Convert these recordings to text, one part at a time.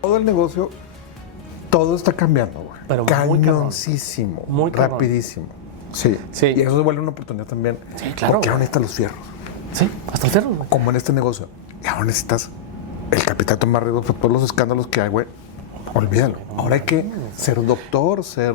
Todo el negocio, todo está cambiando, güey. Pero muy cabrón. Cañoncísimo. Muy cabrón. Rapidísimo. Sí. Sí. Y eso se vuelve una oportunidad también. Sí, claro. Porque ahora necesitas los fierros. Sí, hasta el cerro, güey. Como en este negocio. Y ahora necesitas el capital tomar riesgos por todos los escándalos que hay, güey. Olvídalo. Ahora hay que ser doctor, ser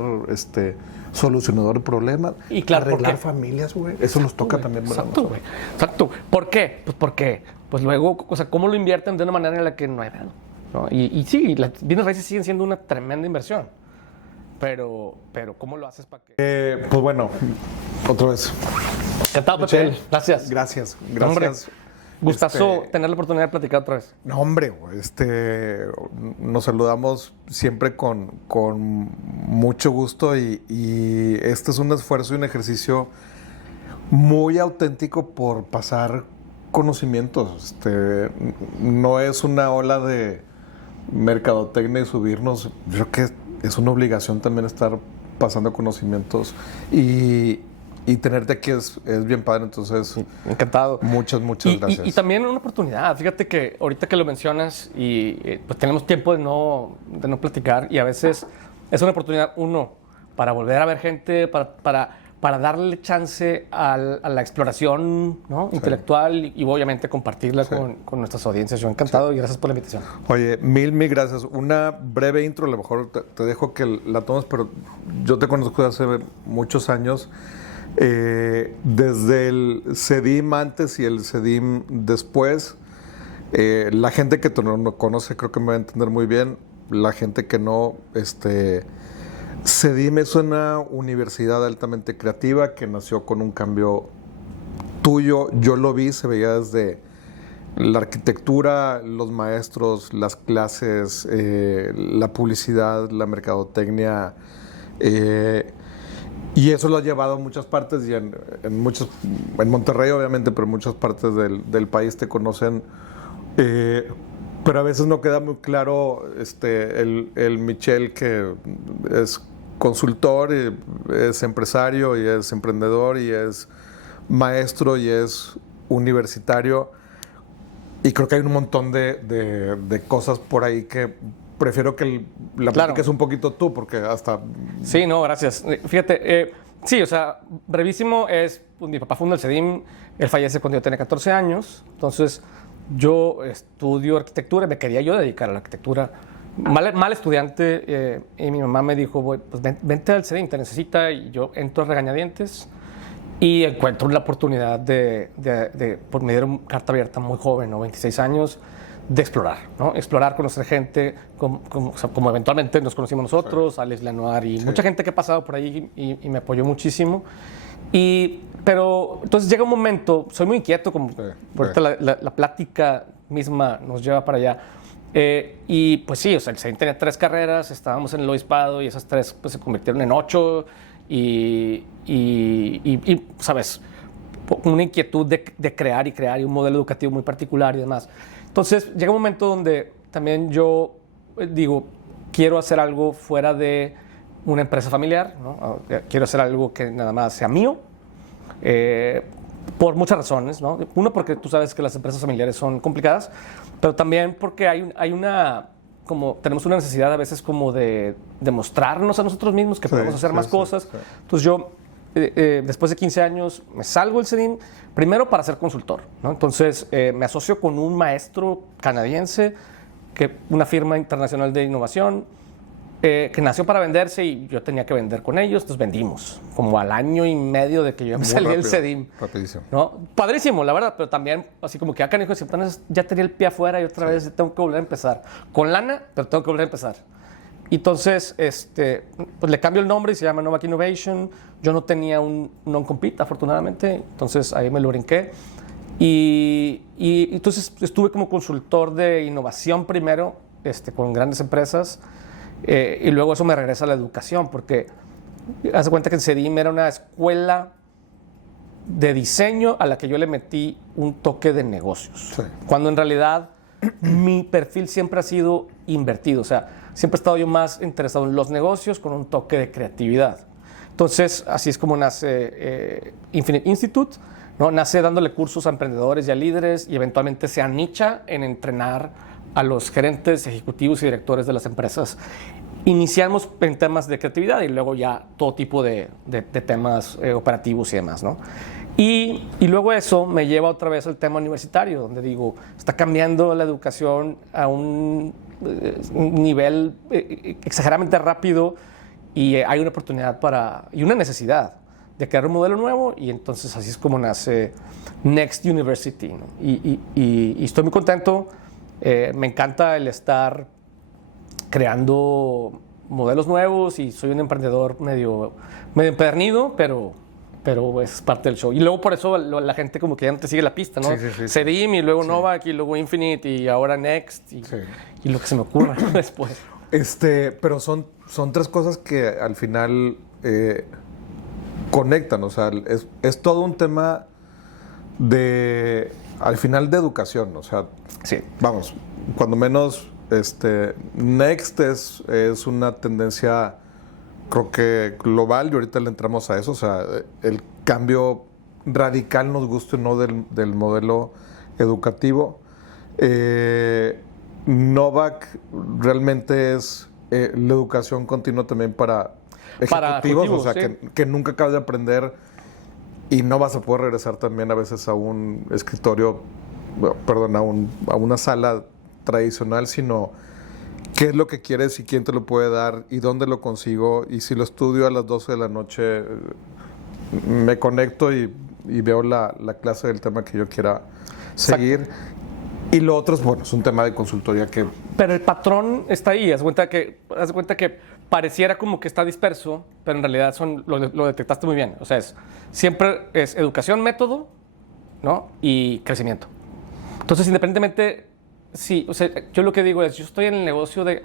solucionador de problemas. Y claro, arreglar porque familias, güey. Eso nos toca también, ¿verdad? Exacto, güey. Exacto. ¿Por qué? Pues porque, pues luego, o sea, ¿cómo lo invierten de una manera en la que no hay nada? ¿No? Y sí, las bienes raíces siguen siendo una tremenda inversión. Pero ¿cómo lo haces para que...? Pues bueno, otra vez. Encantado, Michelle, Pepe. Gracias. Gracias. Hombre, Gracias. gustazo tener la oportunidad de platicar otra vez. No, hombre, güey, nos saludamos siempre con mucho gusto y este es un esfuerzo y un ejercicio muy auténtico por pasar conocimientos. No es una ola de mercadotecnia y subirnos. Yo creo que es una obligación también estar pasando conocimientos y tenerte aquí es bien padre, entonces Encantado. muchas gracias. Y también una oportunidad. Fíjate que ahorita que lo mencionas y pues tenemos tiempo de no platicar y a veces es una oportunidad, uno, para volver a ver gente, para darle chance a la exploración, ¿no? Sí. intelectual y obviamente compartirla Sí. con nuestras audiencias. Yo encantado y gracias por la invitación. Oye, mil gracias. Una breve intro, a lo mejor te dejo que la tomes, pero yo te conozco desde hace muchos años. Desde el CEDIM antes y el CEDIM después. La gente que no conoce creo que me va a entender muy bien. La gente que no, CEDIM es una universidad altamente creativa que nació con un cambio tuyo. Yo lo vi, se veía desde la arquitectura, los maestros, las clases, la publicidad, la mercadotecnia. Y eso lo ha llevado a muchas partes y en Monterrey obviamente, pero en muchas partes del país te conocen. Pero a veces no queda muy claro el Michel que es consultor, y es empresario y es emprendedor y es maestro y es universitario. Y creo que hay un montón de cosas por ahí que prefiero que la platiques un poquito tú, porque hasta... Sí, no, gracias. Fíjate, sí, o sea, brevísimo es, pues, mi papá funda el CEDIM, él fallece cuando yo tenía 14 años, entonces yo estudio arquitectura, me quería yo dedicar a la arquitectura, mal estudiante, y mi mamá me dijo, pues vente al CEDIM, te necesita, y yo entro a regañadientes y encuentro la oportunidad por me dieron carta abierta muy joven, ¿no? 26 años, de explorar, ¿no? Explorar, conocer gente, o sea, como eventualmente nos conocimos nosotros, sí. Alex Lenoir y sí. Mucha gente que ha pasado por ahí y me apoyó muchísimo. Pero entonces llega un momento, soy muy inquieto, como ahorita la plática misma nos lleva para allá. Y pues sí, o sea, el CEDIM tenía 3 carreras, estábamos en el obispado y esas 3 pues, se convirtieron en 8 y ¿sabes? Una inquietud de crear y un modelo educativo muy particular y demás. Entonces llega un momento donde también yo digo, quiero hacer algo fuera de una empresa familiar, ¿no? Quiero hacer algo que nada más sea mío, por muchas razones, ¿no? Uno, porque tú sabes que las empresas familiares son complicadas, pero también porque tenemos una necesidad a veces como de demostrarnos a nosotros mismos que podemos hacer más cosas. Sí. Entonces yo, después de 15 años, me salgo del CEDIM, primero para ser consultor, ¿no? Entonces me asocio con un maestro canadiense, una firma internacional de innovación, que nació para venderse y yo tenía que vender con ellos, entonces vendimos, como al año y medio de que yo me salí del CEDIM. Rapidísimo. ¿No? Padrísimo, la verdad, pero también así como que acá en ya tenía el pie afuera y otra vez tengo que volver a empezar. Con lana, pero tengo que volver a empezar. Entonces, pues le cambio el nombre y se llama Novak Innovation. Yo no tenía un non-compete, afortunadamente, entonces ahí me lo brinqué. Y entonces estuve como consultor de innovación primero, con grandes empresas, y luego eso me regresa a la educación, porque haz de cuenta que el CEDIM era una escuela de diseño a la que yo le metí un toque de negocios. Sí. Cuando en realidad mi perfil siempre ha sido invertido, o sea, siempre he estado yo más interesado en los negocios con un toque de creatividad. Entonces, así es como nace Infinite Institute, ¿no? Nace dándole cursos a emprendedores y a líderes y eventualmente se anicha en entrenar a los gerentes, ejecutivos y directores de las empresas. Iniciamos en temas de creatividad y luego ya todo tipo de temas operativos y demás, ¿no? Y luego eso me lleva otra vez al tema universitario, donde digo, está cambiando la educación a un nivel exageradamente rápido y hay una oportunidad y una necesidad de crear un modelo nuevo, y entonces así es como nace Next University, ¿no? Y estoy muy contento, me encanta el estar creando modelos nuevos y soy un emprendedor medio empedernido, pero es parte del show. Y luego por eso la gente como que ya no te sigue la pista, ¿no? Sí. Cedim y luego Novak y luego Infinite y ahora Next y lo que se me ocurra después. Pero son 3 cosas que al final conectan, o sea, es todo un tema al final de educación, o sea, Sí. vamos, cuando menos Next es una tendencia, creo que global, y ahorita le entramos a eso, o sea, el cambio radical, nos guste o no, del modelo educativo. Novak realmente es la educación continua también para ejecutivos, o sea, sí. que nunca acabas de aprender y no vas a poder regresar también a veces a un escritorio, perdón, a una sala tradicional, sino qué es lo que quieres y quién te lo puede dar y dónde lo consigo, y si lo estudio a las 12 de la noche me conecto y veo la clase del tema que yo quiera seguir. Exacto. Y lo otro es, bueno, es un tema de consultoría que... Pero el patrón está ahí, haz de cuenta que pareciera como que está disperso, pero en realidad lo detectaste muy bien. O sea, siempre es educación, método, ¿no? Y crecimiento. Entonces, independientemente, sí, o sea, yo lo que digo es, yo estoy en el negocio de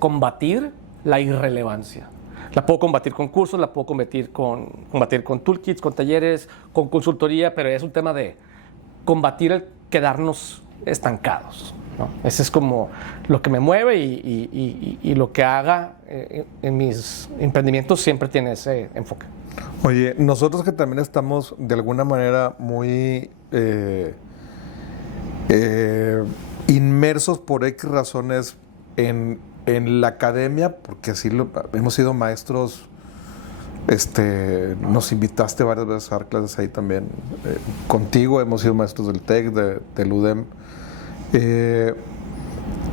combatir la irrelevancia. La puedo combatir con cursos, la puedo combatir con toolkits, con talleres, con consultoría, pero es un tema de combatir el quedarnos estancados, ¿no? Ese es como lo que me mueve y lo que haga en mis emprendimientos siempre tiene ese enfoque. Oye, nosotros que también estamos de alguna manera muy inmersos por X razones en la academia, porque así hemos sido maestros, nos invitaste varias veces a dar clases ahí también. Contigo hemos sido maestros del TEC, del UDEM.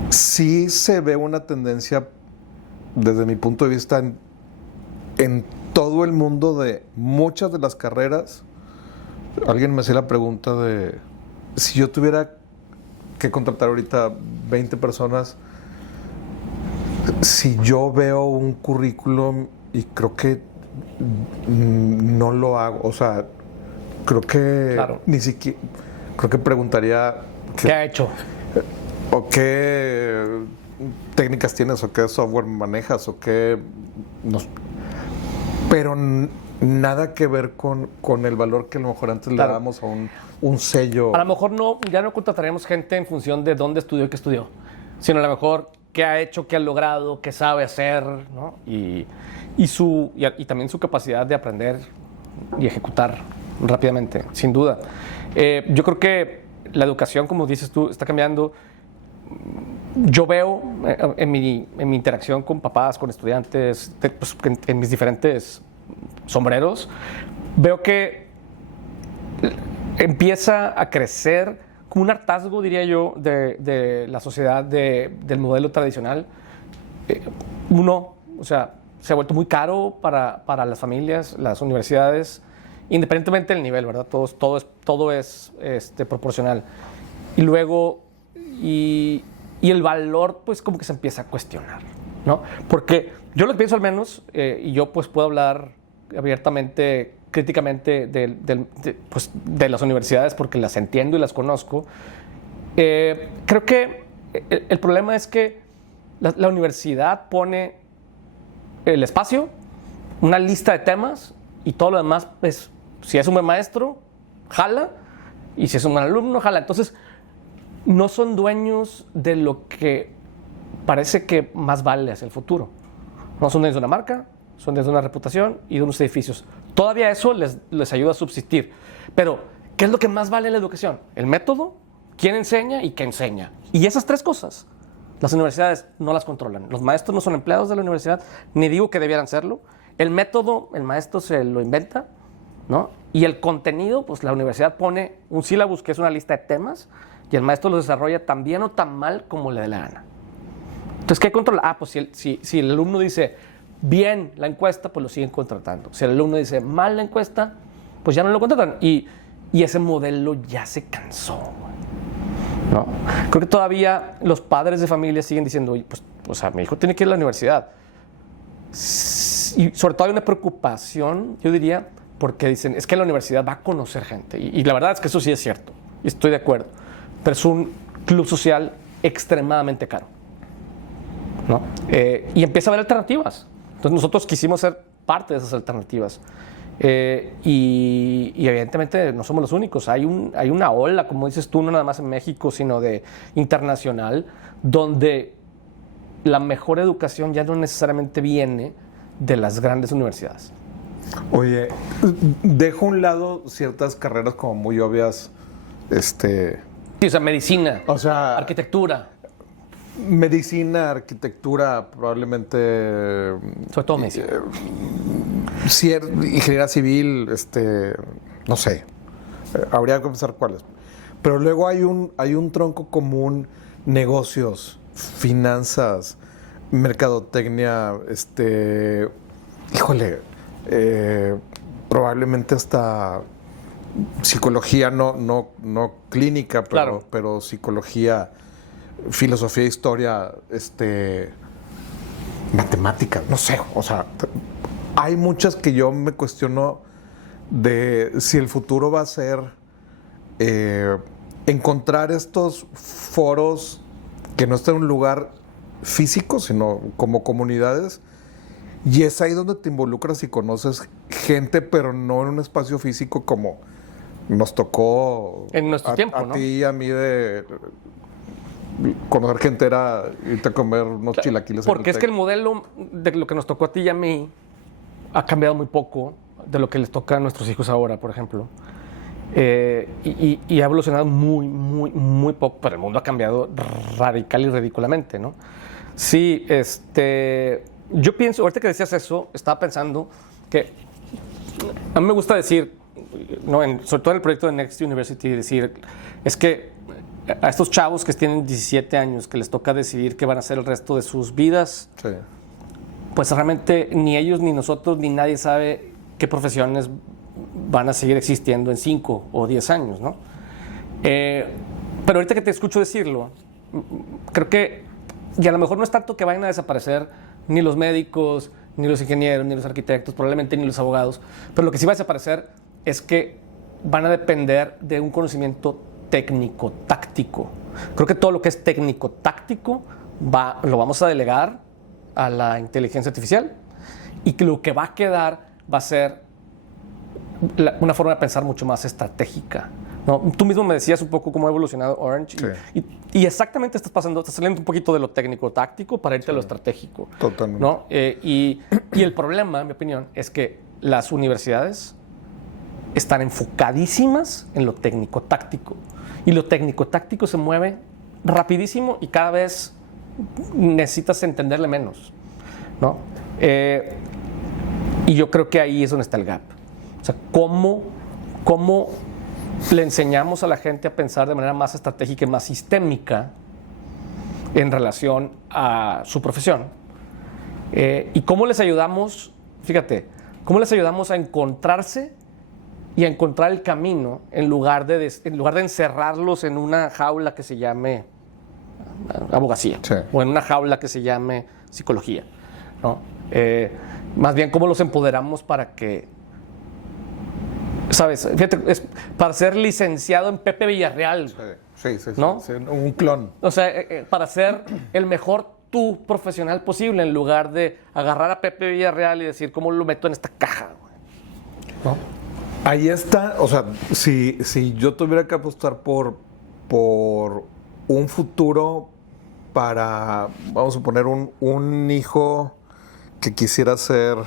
Sí se ve una tendencia, desde mi punto de vista, en todo el mundo de muchas de las carreras. Alguien me hacía la pregunta de si yo tuviera que contratar ahorita 20 personas, si yo veo un currículum y creo que no lo hago, o sea, creo que claro. Ni siquiera, creo que preguntaría ¿qué ha hecho? ¿O qué técnicas tienes? ¿O qué software manejas? ¿O qué? Pero nada que ver con el valor que a lo mejor antes le dábamos a un sello. A lo mejor ya no contrataríamos gente en función de dónde estudió y qué estudió, sino a lo mejor qué ha hecho, qué ha logrado, qué sabe hacer, ¿no? Y también su capacidad de aprender y ejecutar rápidamente, sin duda. Yo creo que la educación, como dices tú, está cambiando. Yo veo en mi interacción con papás, con estudiantes, pues, en mis diferentes sombreros, veo que empieza a crecer como un hartazgo, diría yo, de la sociedad del modelo tradicional. O sea, se ha vuelto muy caro para las familias, las universidades, independientemente del nivel, ¿verdad? Todo es proporcional. Y luego, y el valor, pues, como que se empieza a cuestionar, ¿no? Porque yo lo que pienso al menos, y yo pues puedo hablar abiertamente, críticamente de las universidades porque las entiendo y las conozco. Creo que el problema es que la universidad pone el espacio, una lista de temas y todo lo demás, pues, si es un buen maestro, jala, y si es un buen alumno, jala. Entonces, no son dueños de lo que parece que más vale hacia el futuro. No son dueños de una marca, son dueños de una reputación y de unos edificios. Todavía eso les ayuda a subsistir. Pero, ¿qué es lo que más vale en la educación? ¿El método quién enseña y qué enseña. Y esas tres cosas, las universidades no las controlan. Los maestros no son empleados de la universidad, ni digo que debieran serlo. El método, el maestro se lo inventa, ¿no? Y el contenido, pues la universidad pone un sílabus que es una lista de temas y el maestro los desarrolla tan bien o tan mal como le dé la gana. Entonces, ¿qué controla? Ah, pues si el alumno dice bien la encuesta, pues lo siguen contratando. Si el alumno dice mal la encuesta, pues ya no lo contratan. Y ese modelo ya se cansó, ¿no? Creo que todavía los padres de familia siguen diciendo, oye, pues, o sea, mi hijo tiene que ir a la universidad. Y sobre todo hay una preocupación, yo diría, porque dicen, es que la universidad va a conocer gente. Y la verdad es que eso sí es cierto, y estoy de acuerdo. Pero es un club social extremadamente caro, ¿no? Y empieza a haber alternativas. Entonces nosotros quisimos ser parte de esas alternativas. Y evidentemente no somos los únicos. Hay una ola, como dices tú, no nada más en México, sino de internacional, donde la mejor educación ya no necesariamente viene de las grandes universidades. Oye, dejo a un lado ciertas carreras como muy obvias, Sí, o sea, medicina, o sea, arquitectura. medicina, arquitectura, probablemente, Sobre todo medicina. ingeniería civil, no sé, habría que pensar cuáles. Pero luego hay un tronco común: negocios, finanzas, mercadotecnia, híjole, probablemente hasta psicología, no clínica, Claro. pero psicología, filosofía, historia, matemáticas, no sé, o sea, hay muchas que yo me cuestiono de si el futuro va a ser encontrar estos foros que no estén en un lugar físico, sino como comunidades, y es ahí donde te involucras y conoces gente, pero no en un espacio físico como nos tocó En nuestro tiempo, a ¿no? ti y a mí, de conocer gente era irte a comer unos chilaquiles. Porque es que el modelo de lo que nos tocó a ti y a mí ha cambiado muy poco de lo que les toca a nuestros hijos ahora, por ejemplo. Y ha evolucionado muy, muy, muy poco, pero el mundo ha cambiado radical y ridículamente, ¿no? Sí, yo pienso, ahorita que decías eso, estaba pensando que a mí me gusta decir, ¿no? Sobre todo en el proyecto de Next University, decir, es que a estos chavos que tienen 17 años, que les toca decidir qué van a hacer el resto de sus vidas, Sí. pues realmente ni ellos, ni nosotros, ni nadie sabe qué profesiones van a seguir existiendo en 5 o 10 años, ¿no? Pero ahorita que te escucho decirlo, creo que, y a lo mejor no es tanto que vayan a desaparecer ni los médicos, ni los ingenieros, ni los arquitectos, probablemente ni los abogados, pero lo que sí va a desaparecer es que van a depender de un conocimiento técnico-táctico. Creo que todo lo que es técnico-táctico lo vamos a delegar a la inteligencia artificial, y que lo que va a quedar va a ser una forma de pensar mucho más estratégica, ¿no? Tú mismo me decías un poco cómo ha evolucionado Orange, Sí. y exactamente estás saliendo un poquito de lo técnico-táctico para irte a lo estratégico. Totalmente. ¿No? Y el problema, en mi opinión, es que las universidades están enfocadísimas en lo técnico-táctico, y lo técnico-táctico se mueve rapidísimo y cada vez necesitas entenderle menos, ¿no? Y yo creo que ahí es donde está el gap. O sea, ¿cómo le enseñamos a la gente a pensar de manera más estratégica y más sistémica en relación a su profesión? Y cómo les ayudamos, fíjate, cómo les ayudamos a encontrarse y a encontrar el camino en lugar de encerrarlos en una jaula que se llame abogacía, Sí. o en una jaula que se llame psicología, ¿no? Más bien, cómo los empoderamos para que, ¿sabes? Fíjate, para ser licenciado en Pepe Villarreal, Sí, ¿no? sí, un clon. o sea, para ser el mejor tú profesional posible, en lugar de agarrar a Pepe Villarreal y decir, ¿cómo lo meto en esta caja, güey? ¿No? Ahí está, o sea, si yo tuviera que apostar por un futuro para, vamos a poner, un hijo que quisiera ser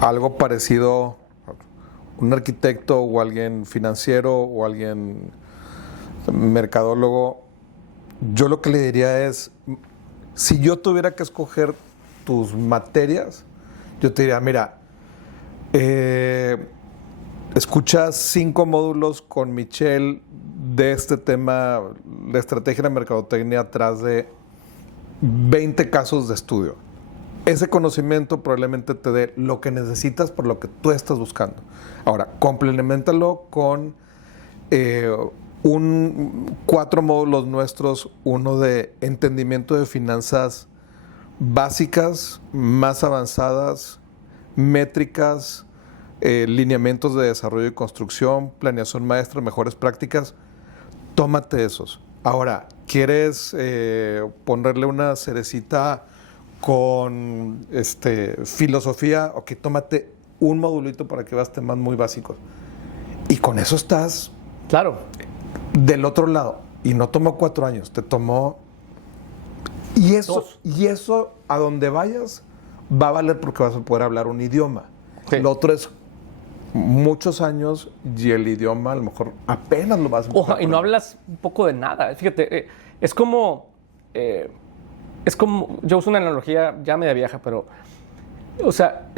algo parecido, un arquitecto o alguien financiero o alguien mercadólogo, yo lo que le diría es, si yo tuviera que escoger tus materias, yo te diría, mira, escuchas 5 módulos con Michelle de este tema, de estrategia de mercadotecnia, atrás de 20 casos de estudio. Ese conocimiento probablemente te dé lo que necesitas por lo que tú estás buscando. Ahora, complementalo con 4 módulos nuestros, uno de entendimiento de finanzas básicas, más avanzadas, métricas, lineamientos de desarrollo y construcción, planeación maestra, mejores prácticas. Tómate esos. Ahora, ¿quieres ponerle una cerecita con filosofía? Ok, tómate un modulito para que veas temas muy básicos. Y con eso estás Claro. del otro lado. Y no tomó 4 años, te tomó... Dos. Y eso, a donde vayas, va a valer porque vas a poder hablar un idioma. Sí. Lo otro es muchos años y el idioma a lo mejor apenas lo vas a Ojo, y no hablas un poco de nada. Fíjate, es como, yo uso una analogía ya media vieja, pero, o sea,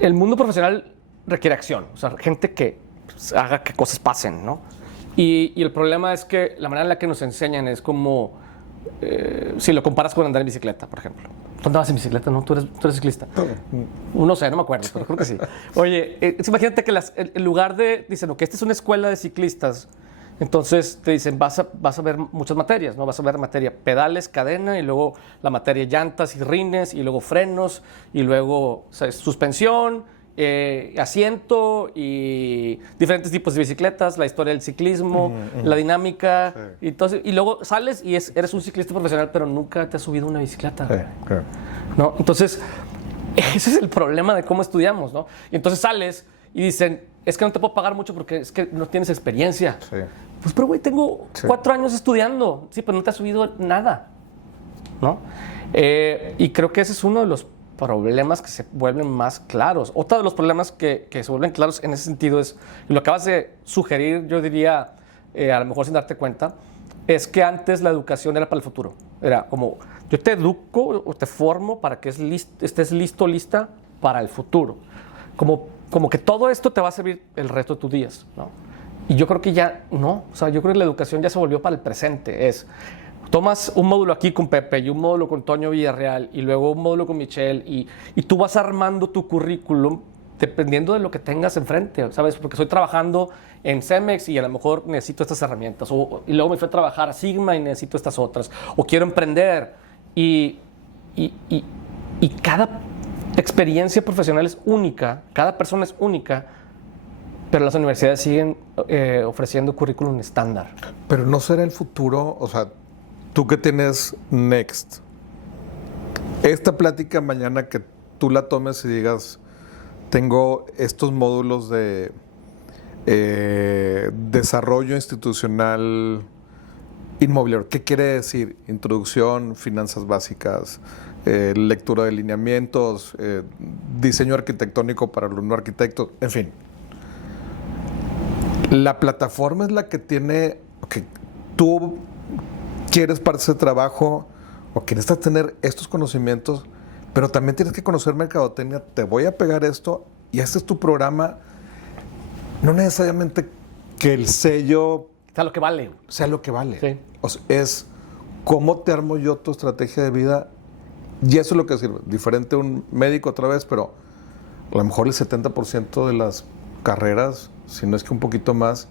el mundo profesional requiere acción. O sea, gente que pues, haga que cosas pasen, ¿no? Y el problema es que la manera en la que nos enseñan es como, si lo comparas con andar en bicicleta, por ejemplo. ¿Tú andabas en bicicleta, no? ¿Tú eres ciclista? No sé, no me acuerdo, pero creo que sí. Oye, imagínate que en lugar de, dicen, ok, esta es una escuela de ciclistas, entonces te dicen, vas a ver muchas materias, ¿no? Vas a ver materia pedales, cadena, y luego la materia llantas y rines, y luego frenos, y luego, ¿sabes? Suspensión, asiento y diferentes tipos de bicicletas, la historia del ciclismo, la dinámica, sí. Y luego sales y eres un ciclista profesional, pero nunca te has subido a una bicicleta. Sí, claro. ¿No? Entonces, ese es el problema de cómo estudiamos, ¿no? Y entonces sales y dicen, es que no te puedo pagar mucho porque es que no tienes experiencia. Sí. Pues, pero güey, tengo 4 años estudiando. Sí, pero no te has subido nada, ¿no? Y creo que ese es uno de los problemas que se vuelven más claros. Otro de los problemas que se vuelven claros en ese sentido es, lo acabas de sugerir, yo diría, a lo mejor sin darte cuenta, es que antes la educación era para el futuro. Era como, yo te educo o te formo para que estés listo, lista para el futuro. Como que todo esto te va a servir el resto de tus días, ¿no? Y yo creo que ya no. O sea, yo creo que la educación ya se volvió para el presente. Tomas un módulo aquí con Pepe y un módulo con Toño Villarreal y luego un módulo con Michelle y tú vas armando tu currículum dependiendo de lo que tengas enfrente, ¿sabes? Porque estoy trabajando en Cemex y a lo mejor necesito estas herramientas. Y luego me fui a trabajar a Sigma y necesito estas otras. O quiero emprender. Y cada experiencia profesional es única, cada persona es única, pero las universidades siguen ofreciendo currículum estándar. Pero no será el futuro, o sea, tú que tienes Next, esta plática mañana que tú la tomes y digas, tengo estos módulos de desarrollo institucional inmobiliario. ¿Qué quiere decir? Introducción, finanzas básicas, lectura de lineamientos, diseño arquitectónico para los no arquitectos, en fin. La plataforma es la que tiene, okay, tú quieres para ese trabajo o quieres tener estos conocimientos, pero también tienes que conocer mercadotecnia. Te voy a pegar esto y este es tu programa. No necesariamente que el sello sea lo que vale. Sea lo que vale. Sí. O sea, es cómo te armo yo tu estrategia de vida y eso es lo que sirve. Diferente a un médico otra vez, pero a lo mejor el 70% de las carreras, si no es que un poquito más,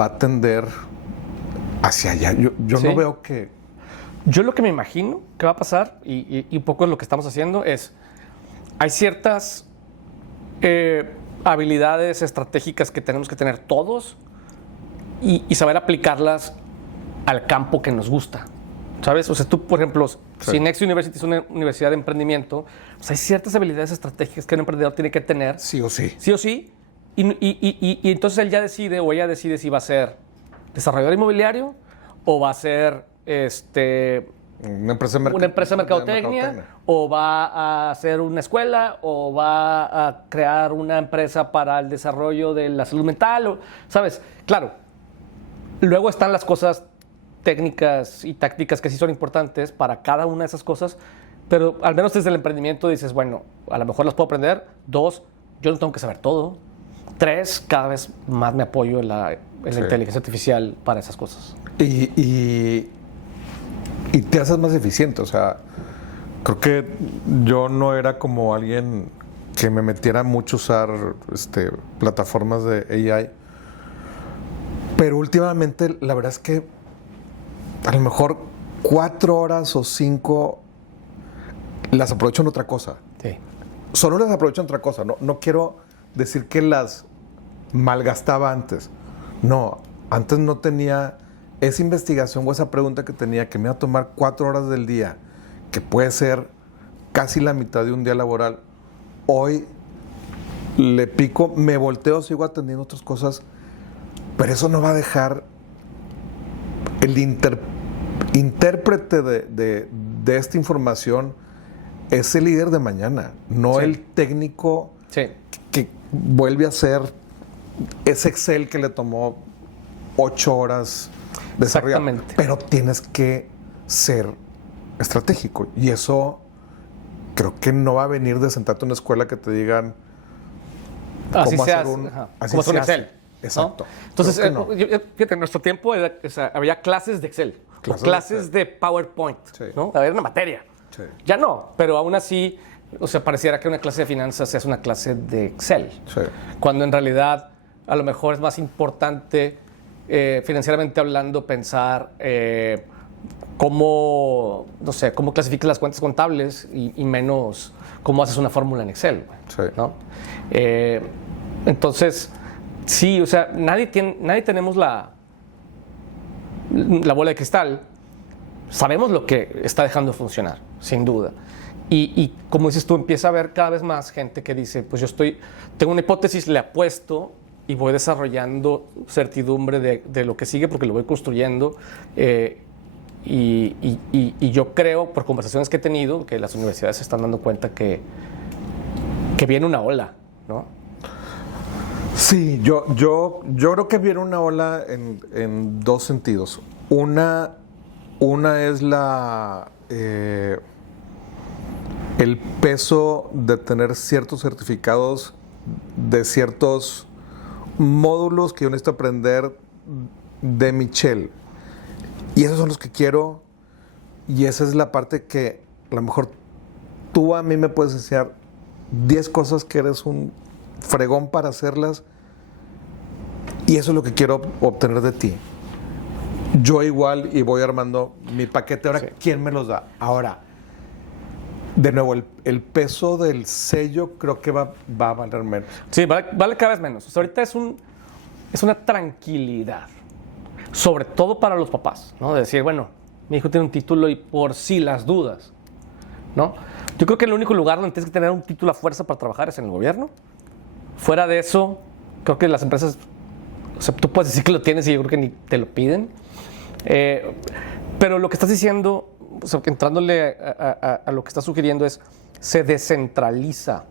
va a tender hacia allá. Yo ¿Sí? No veo que... Yo lo que me imagino que va a pasar, y un poco es lo que estamos haciendo, es hay ciertas habilidades estratégicas que tenemos que tener todos y saber aplicarlas al campo que nos gusta, ¿sabes? O sea, tú, por ejemplo, si Next University es una universidad de emprendimiento, pues hay ciertas habilidades estratégicas que un emprendedor tiene que tener. Sí o sí. Sí o sí. Y entonces él ya decide o ella decide si va a ser desarrollador inmobiliario o va a ser Una empresa de mercadotecnia, o va a hacer una escuela, o va a crear una empresa para el desarrollo de la salud mental, o, ¿sabes? Claro, luego están las cosas técnicas y tácticas que sí son importantes para cada una de esas cosas, pero al menos desde el emprendimiento dices, bueno, a lo mejor las puedo aprender. 2, yo no tengo que saber todo. 3, cada vez más me apoyo en la inteligencia artificial para esas cosas. Y te haces más eficiente. O sea, creo que yo no era como alguien que me metiera mucho a usar plataformas de AI. Pero últimamente, la verdad es que a lo mejor 4 horas o 5 las aprovecho en otra cosa. Sí. Solo las aprovecho en otra cosa. No quiero decir que las malgastaba antes. No, antes no tenía esa investigación o esa pregunta que tenía, que me iba a tomar 4 horas del día, que puede ser casi la mitad de un día laboral. Hoy le pico, me volteo, sigo atendiendo otras cosas, pero eso no va a dejar el intérprete de esta información, es el líder de mañana, no el técnico que vuelve a hacer ese Excel que le tomó 8 horas desarrollar. Exactamente. Pero tienes que ser estratégico. Y eso creo que no va a venir de sentarte en una escuela que te digan así cómo se hacer hace, un como es un Excel. Exacto. ¿No? Entonces, no. Fíjate, en nuestro tiempo había clases de Excel, clases de PowerPoint, ¿no? Había una materia. Sí. Ya no, pero aún así, o sea, pareciera que una clase de finanzas es una clase de Excel. Sí. Cuando en realidad a lo mejor es más importante, financieramente hablando, pensar cómo clasificas las cuentas contables y menos cómo haces una fórmula en Excel. Sí. ¿No? Entonces, sí, o sea, nadie tenemos la bola de cristal. Sabemos lo que está dejando de funcionar, sin duda. Y como dices tú, empieza a haber cada vez más gente que dice, pues tengo una hipótesis, le apuesto y voy desarrollando certidumbre de lo que sigue porque lo voy construyendo. Y yo creo, por conversaciones que he tenido, que las universidades se están dando cuenta que viene una ola, ¿no? Sí, yo creo que viene una ola en 2 sentidos. Una es el peso de tener ciertos certificados de ciertos módulos que yo necesito aprender de Michelle. Y esos son los que quiero. Y esa es la parte que a lo mejor tú a mí me puedes enseñar 10 cosas que eres un fregón para hacerlas. Y eso es lo que quiero obtener de ti. Yo igual y voy armando mi paquete. Ahora, ¿quién me los da? Ahora, de nuevo, el peso del sello creo que va a valer menos. Sí, vale cada vez menos. O sea, ahorita es una tranquilidad, sobre todo para los papás, ¿no? De decir, bueno, mi hijo tiene un título y por sí las dudas, ¿no? Yo creo que el único lugar donde tienes que tener un título a fuerza para trabajar es en el gobierno. Fuera de eso, creo que las empresas, o sea, tú puedes decir que lo tienes y yo creo que ni te lo piden. Pero lo que estás diciendo, o sea, entrándole a lo que estás sugiriendo es, se descentraliza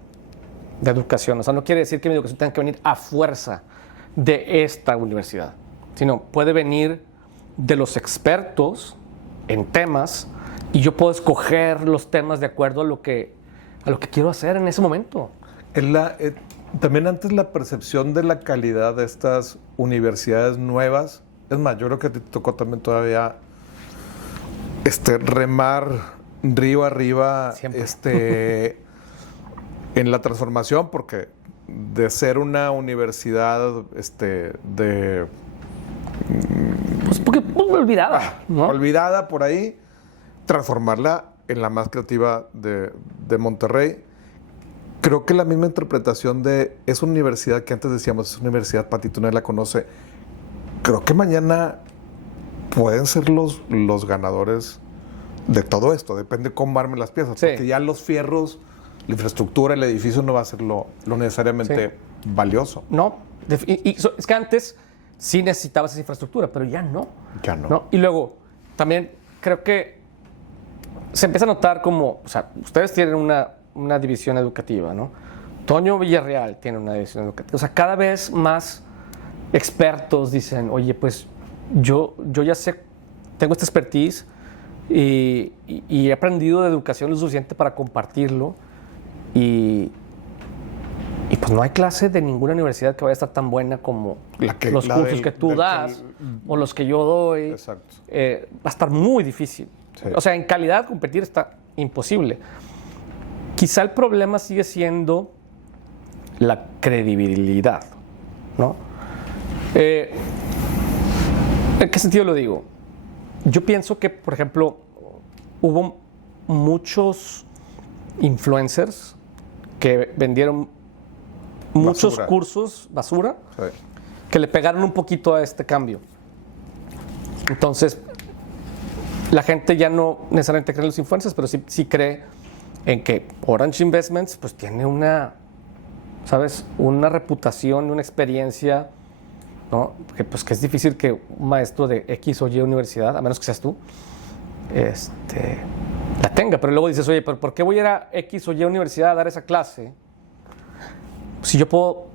la educación. O sea, no quiere decir que mi educación tenga que venir a fuerza de esta universidad, sino puede venir de los expertos en temas y yo puedo escoger los temas de acuerdo a lo que quiero hacer en ese momento. También antes la percepción de la calidad de estas universidades nuevas, es más, yo creo que te tocó también todavía remar río arriba en la transformación, porque de ser una universidad pues porque olvidada, ¿no? Olvidada por ahí, transformarla en la más creativa de Monterrey. Creo que la misma interpretación de es una universidad que antes decíamos es una universidad, Patito, nadie la conoce. Creo que mañana pueden ser los ganadores de todo esto. Depende cómo armen las piezas. Sí. Porque ya los fierros, la infraestructura, el edificio no va a ser lo necesariamente valioso. No. Es que antes sí necesitabas esa infraestructura, pero ya no. Ya no. Y luego, también creo que se empieza a notar como, o sea, ustedes tienen una división educativa, ¿no? Toño Villarreal tiene una división educativa. O sea, cada vez más expertos dicen, oye, pues yo ya sé, tengo esta expertise y he aprendido de educación lo suficiente para compartirlo y pues no hay clase de ninguna universidad que vaya a estar tan buena como los cursos que tú das o los que yo doy. Exacto. Va a estar muy difícil. Sí. O sea, en calidad competir está imposible. Quizá el problema sigue siendo la credibilidad, ¿no? ¿En qué sentido lo digo? Yo pienso que, por ejemplo, hubo muchos influencers que vendieron muchos cursos basura, sí, que le pegaron un poquito a este cambio. Entonces, la gente ya no necesariamente cree en los influencers, pero sí cree en que Orange Investments pues tiene una, ¿sabes? Una reputación, una experiencia, ¿no? Que es difícil que un maestro de X o Y universidad, a menos que seas tú, la tenga. Pero luego dices, oye, ¿pero por qué voy a ir a X o Y universidad a dar esa clase? Si yo puedo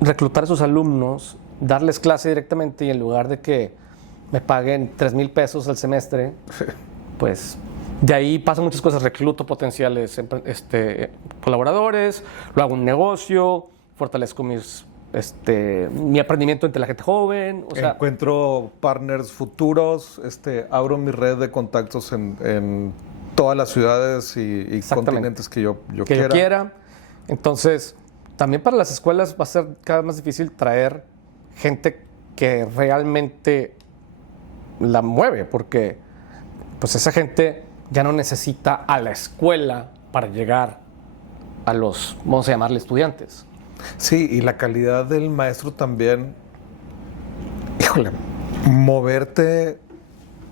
reclutar a sus alumnos, darles clase directamente y en lugar de que me paguen 3,000 pesos al semestre, pues de ahí pasan muchas cosas. Recluto potenciales colaboradores, lo hago un negocio, fortalezco mi aprendimiento entre la gente joven. O sea, encuentro partners futuros, abro mi red de contactos en todas las ciudades y continentes que yo quiera. Entonces, también para las escuelas va a ser cada vez más difícil traer gente que realmente la mueve, porque pues esa gente ya no necesita a la escuela para llegar a los, vamos a llamarle, estudiantes. Sí, y la calidad del maestro también, híjole, moverte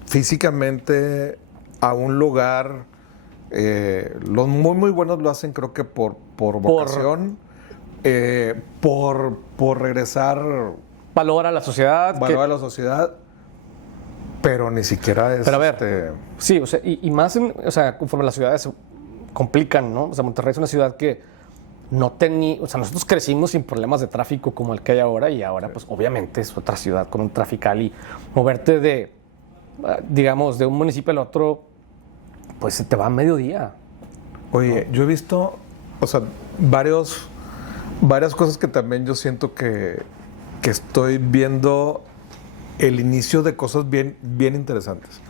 físicamente a un lugar, los muy muy buenos lo hacen creo que por vocación, por regresar valor a la sociedad. Valor a la sociedad, pero ni siquiera es... Pero a ver, sí, o sea, y más, conforme las ciudades se complican, ¿no? O sea, Monterrey es una ciudad que no tenía... O sea, nosotros crecimos sin problemas de tráfico como el que hay ahora, y ahora, pues, obviamente es otra ciudad con un trafical, y moverte de, digamos, de un municipio al otro, pues se te va a mediodía. Oye, ¿no? Yo he visto, o sea, varias cosas que también yo siento que estoy viendo el inicio de cosas bien interesantes.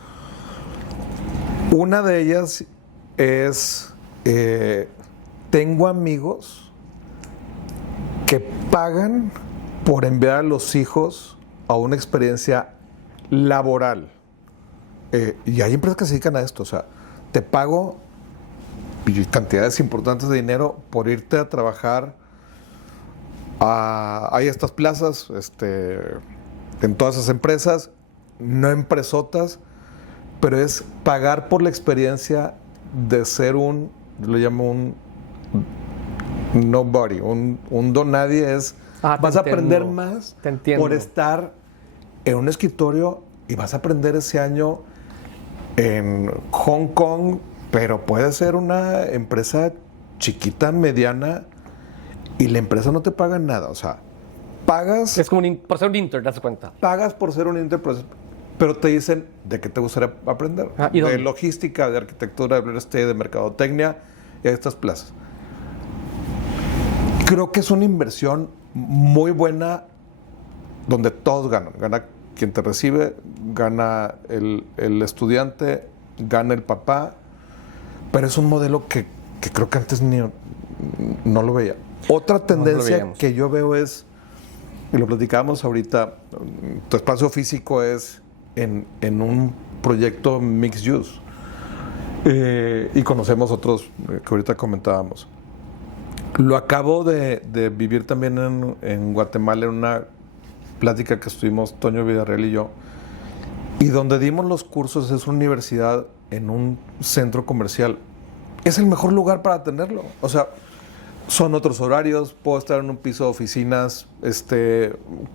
Una de ellas es, tengo amigos que pagan por enviar a los hijos a una experiencia laboral. Y hay empresas que se dedican a esto, o sea, te pago cantidades importantes de dinero por irte a trabajar hay estas plazas, en todas esas empresas, no empresotas, pero es pagar por la experiencia de ser lo llamo un nobody, un don nadie. Vas a aprender más por estar en un escritorio y vas a aprender ese año en Hong Kong, pero puede ser una empresa chiquita, mediana, y la empresa no te paga nada, o sea, pagas... Es como por ser un intern, ¿te das cuenta? Pagas por ser un intern, pero te dicen de qué te gustaría aprender. De logística, de arquitectura, de real estate, de mercadotecnia, y de estas plazas. Creo que es una inversión muy buena donde todos ganan. Gana quien te recibe, gana el estudiante, gana el papá, pero es un modelo que creo que antes no lo veía. Otra tendencia que yo veo es, y lo platicábamos ahorita, tu espacio físico es en un proyecto mixed use. Y conocemos otros que ahorita comentábamos. Lo acabo de vivir también en Guatemala, en una plática que estuvimos Toño Villarreal y yo, y donde dimos los cursos es una universidad en un centro comercial. Es el mejor lugar para tenerlo. O sea, son otros horarios, puedo estar en un piso de oficinas,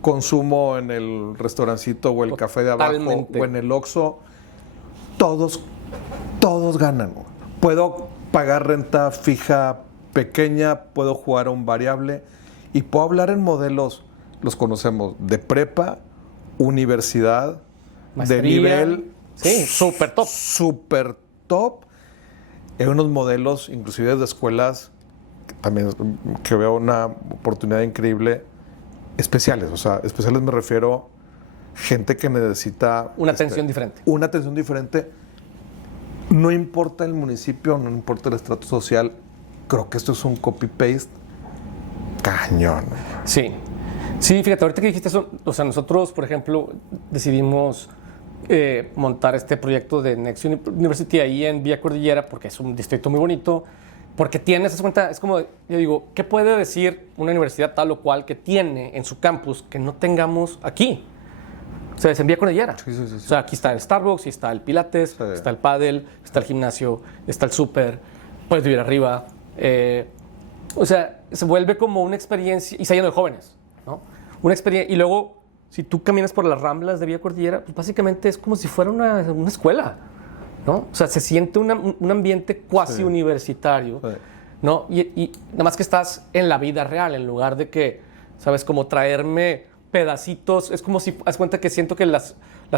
consumo en el restaurancito o el café de abajo o en el Oxxo. Todos todos ganan. Puedo pagar renta fija pequeña, puedo jugar a un variable y puedo hablar en modelos, los conocemos, de prepa, universidad, Maestría, de nivel sí, súper top. Súper top. Hay unos modelos, inclusive de escuelas, también que veo una oportunidad increíble, especiales. O sea, especiales me refiero gente que necesita... Una atención diferente. Una atención diferente. No importa el municipio, no importa el estrato social. Creo que esto es un copy-paste cañón. Sí. Sí, fíjate, ahorita que dijiste eso, o sea, nosotros, por ejemplo, decidimos montar este proyecto de Next University ahí en Villa Cordillera porque es un distrito muy bonito, porque tiene, se cuenta, es como, yo digo, ¿qué puede decir una universidad tal o cual que tiene en su campus que no tengamos aquí? O sea, es en Villa Cordillera. Sí. O sea, aquí está el Starbucks, está el Pilates, está el pádel, está el gimnasio, está el súper, puedes vivir arriba. O sea, se vuelve como una experiencia, y está lleno de jóvenes, ¿no? Una experiencia, y luego, si tú caminas por las ramblas de Villa Cordillera, pues básicamente es como si fuera una escuela, ¿no? O sea, se siente un ambiente cuasi universitario, ¿no? Y nada más que estás en la vida real, en lugar de que, ¿sabes? Como traerme pedacitos, es como si, haz cuenta que siento que las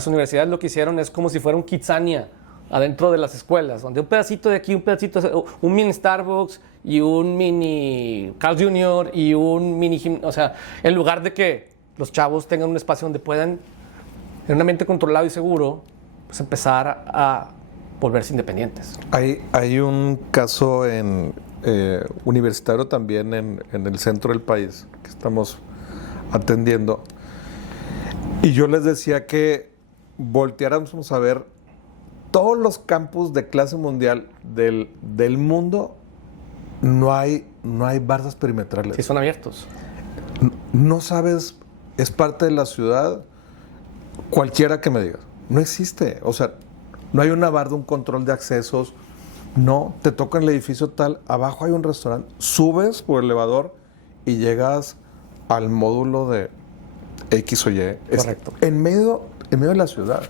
universidades lo que hicieron es como si fuera un Kidzania adentro de las escuelas, donde un pedacito de aquí, un pedacito, un mini Starbucks y un mini Carl Jr. y un mini o sea, en lugar de que los chavos tengan un espacio donde puedan, en un ambiente controlado y seguro, pues empezar a volverse independientes. Hay un caso universitario también en el centro del país que estamos atendiendo. Y yo les decía que volteáramos a ver todos los campus de clase mundial del mundo, no hay bardas perimetrales. Sí, son abiertos. No sabes, es parte de la ciudad, cualquiera que me digas. No existe. O sea, no hay una barda, un control de accesos. No, te toca en el edificio tal, abajo hay un restaurante, subes por el elevador y llegas al módulo de X o Y. Correcto. En medio de la ciudad.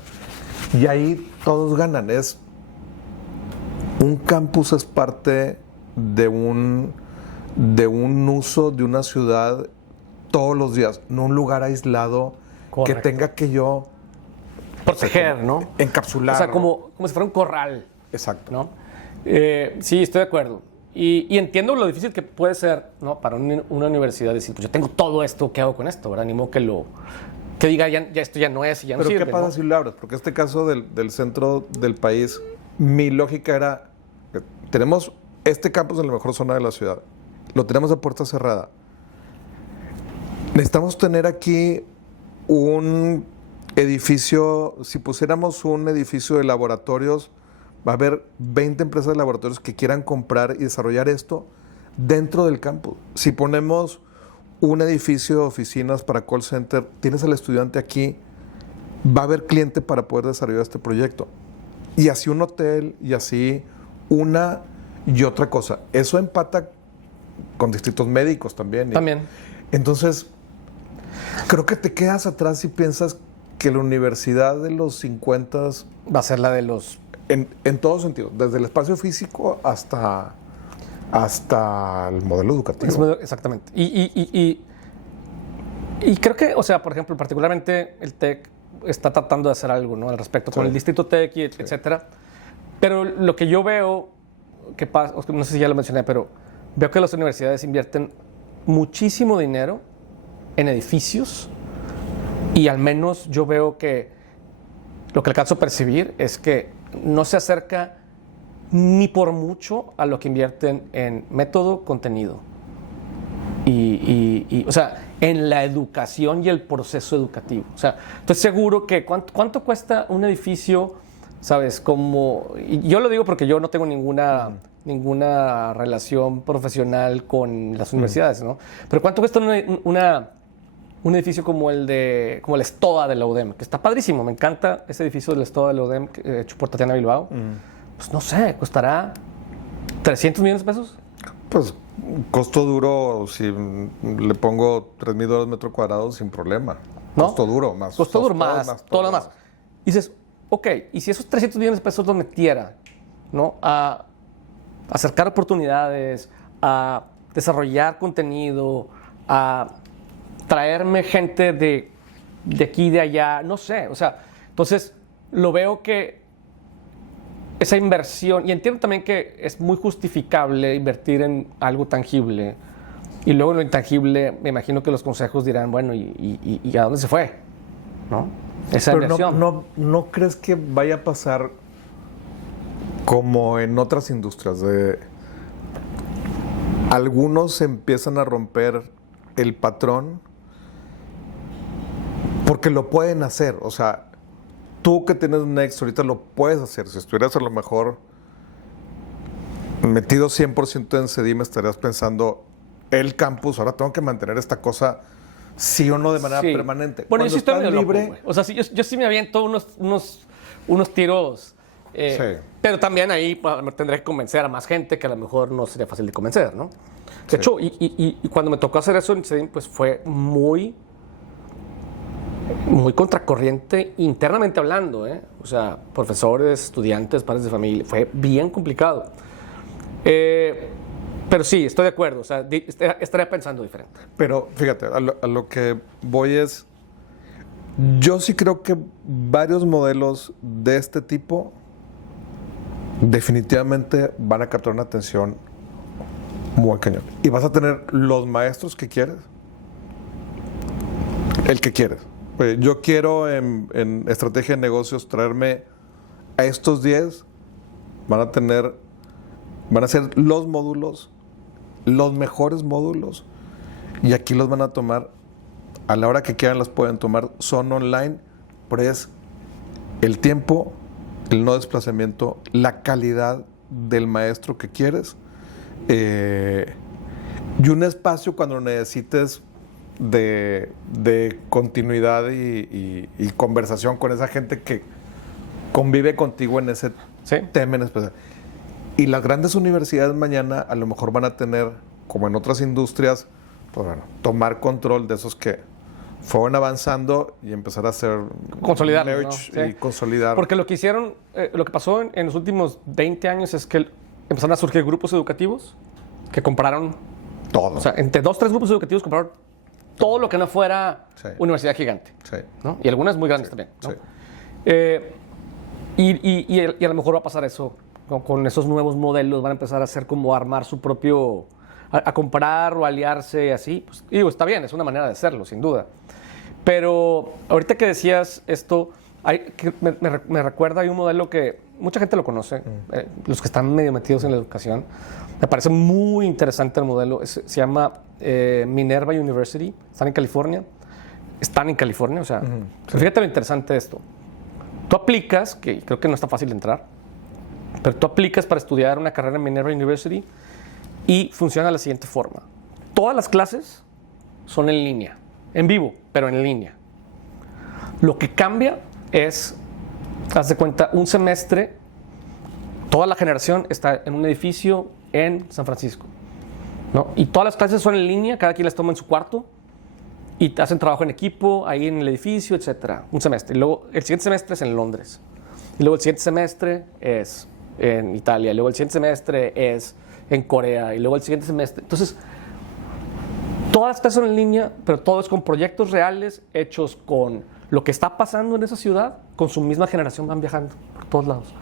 Y ahí todos ganan. Un campus es parte de un uso de una ciudad todos los días, no un lugar aislado. Correcto. Que tenga que yo proteger, ¿no? Encapsular. O sea, como si fuera un corral. Exacto. ¿No? Sí, estoy de acuerdo. Y entiendo lo difícil que puede ser, ¿no? Para una universidad decir, pues yo tengo todo esto, ¿qué hago con esto? ¿Verdad? Ni modo que diga, ya esto ya no es y ya no sirve. Pero ¿qué pasa, ¿no? Si lo abres? Porque este caso del centro del país, mi lógica era, tenemos este campus en la mejor zona de la ciudad, lo tenemos de puerta cerrada. Necesitamos tener aquí un edificio, si pusiéramos un edificio de laboratorios, va a haber 20 empresas de laboratorios que quieran comprar y desarrollar esto dentro del campus. Si ponemos un edificio de oficinas para call center, tienes al estudiante aquí, va a haber cliente para poder desarrollar este proyecto. Y así un hotel, y así una y otra cosa. Eso empata con distritos médicos también. También. Entonces, creo que te quedas atrás si piensas que la universidad de los 50 va a ser la de los... En todo sentido, desde el espacio físico hasta el modelo educativo. Exactamente. Y creo que, o sea, por ejemplo, particularmente el TEC está tratando de hacer algo, ¿no? Al respecto, con el distrito TEC, y etcétera. Pero lo que yo veo, que pasa, no sé si ya lo mencioné, pero veo que las universidades invierten muchísimo dinero en edificios y al menos yo veo que lo que alcanzo a percibir es que no se acerca ni por mucho a lo que invierten en método, contenido. O sea, en la educación y el proceso educativo. O sea, estoy seguro que ¿cuánto cuesta un edificio? ¿Sabes? Y yo lo digo porque yo no tengo ninguna relación profesional con las universidades, ¿no? Pero ¿cuánto cuesta un edificio como el STOA de la UDEM? Que está padrísimo, me encanta ese edificio del STOA de la UDEM hecho por Tatiana Bilbao. Pues no sé, costará 300 millones de pesos. Pues costo duro, si le pongo $3,000 metro cuadrado, sin problema. ¿No? Costo duro más. Costo duro más, todo lo demás. Y dices, ok, y si esos 300 millones de pesos los metiera ¿no? A acercar oportunidades, a desarrollar contenido, a traerme gente de aquí y de allá, no sé, o sea, entonces lo veo que esa inversión, y entiendo también que es muy justificable invertir en algo tangible, y luego en lo intangible me imagino que los consejos dirán, bueno, ¿y a dónde se fue? ¿No? Esa Pero inversión. ¿no crees que vaya a pasar como en otras industrias? Algunos empiezan a romper el patrón porque lo pueden hacer. O sea, tú que tienes un Next ahorita lo puedes hacer. Si estuvieras a lo mejor metido 100% en CEDIM, estarías pensando, el campus, ahora tengo que mantener esta cosa sí o no de manera Sí. permanente. Bueno, yo Cuando sí estoy estás medio loco, libre, güey. O sea, sí, yo sí me aviento unos tiros. Sí. Pero también ahí pues, me tendré que convencer a más gente que a lo mejor no sería fácil de convencer, ¿no? De Sí. hecho, y cuando me tocó hacer eso en CEDIM, pues fue muy contracorriente internamente hablando, ¿eh? O sea, profesores, estudiantes, padres de familia, fue bien complicado. Pero sí, estoy de acuerdo, o sea, estaría pensando diferente. Pero fíjate, a lo que voy es, yo sí creo que varios modelos de este tipo definitivamente van a captar una atención muy cañón. Y vas a tener los maestros que quieres, el que quieres. Yo quiero en estrategia de negocios traerme a estos 10, van a ser los módulos, los mejores módulos, y aquí los van a tomar a la hora que quieran, las pueden tomar, son online, pero es el tiempo, el no desplazamiento, la calidad del maestro que quieres, y un espacio cuando necesites de continuidad y conversación con esa gente que convive contigo en ese Sí. tema en especial. Y las grandes universidades mañana a lo mejor van a tener, como en otras industrias, pues bueno, tomar control de esos que fueron avanzando y empezar a hacer Consolidarlos, merge ¿no? y Sí. consolidar. Porque lo que hicieron, lo que pasó en los últimos 20 años es que empezaron a surgir grupos educativos que compraron, todo. o sea, entre 2, 3 grupos educativos compraron todo lo que no fuera Sí. universidad gigante, Sí. ¿no? Y algunas muy grandes también, ¿no? Sí. Y a lo mejor va a pasar eso con esos nuevos modelos, van a empezar a hacer como armar su propio, a comprar o aliarse así. Pues, digo, está bien, es una manera de hacerlo, sin duda. Pero ahorita que decías esto, me recuerda, hay un modelo que mucha gente lo conoce, los que están medio metidos en la educación. Me parece muy interesante el modelo, se llama Minerva University, están en California, o sea, fíjate lo interesante de esto. Tú aplicas, que creo que no está fácil de entrar, pero tú aplicas para estudiar una carrera en Minerva University y funciona de la siguiente forma. Todas las clases son en línea, en vivo, pero en línea. Lo que cambia es, haz de cuenta, un semestre, toda la generación está en un edificio en San Francisco, ¿no? Y todas las clases son en línea, cada quien las toma en su cuarto y hacen trabajo en equipo ahí en el edificio, etcétera. Un semestre. Y luego el siguiente semestre es en Londres. Y luego el siguiente semestre es en Italia. Y luego el siguiente semestre es en Corea. Y luego el siguiente semestre. Entonces, todas las clases son en línea, pero todo es con proyectos reales hechos con lo que está pasando en esa ciudad, con su misma generación van viajando por todos lados.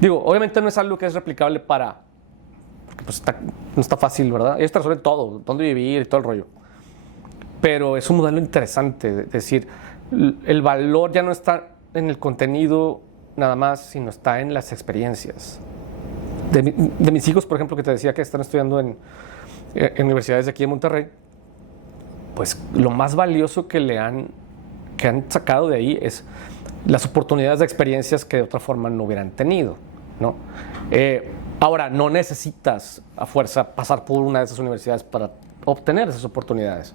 Digo, obviamente no es algo que es replicable porque pues no está fácil, ¿verdad? Ellos te resuelven todo, dónde vivir y todo el rollo. Pero es un modelo interesante, es decir, el valor ya no está en el contenido nada más, sino está en las experiencias. De mis hijos, por ejemplo, que te decía que están estudiando en universidades de aquí en Monterrey, pues lo más valioso que han sacado de ahí es las oportunidades de experiencias que de otra forma no hubieran tenido, ¿no? Ahora, no necesitas a fuerza pasar por una de esas universidades para obtener esas oportunidades.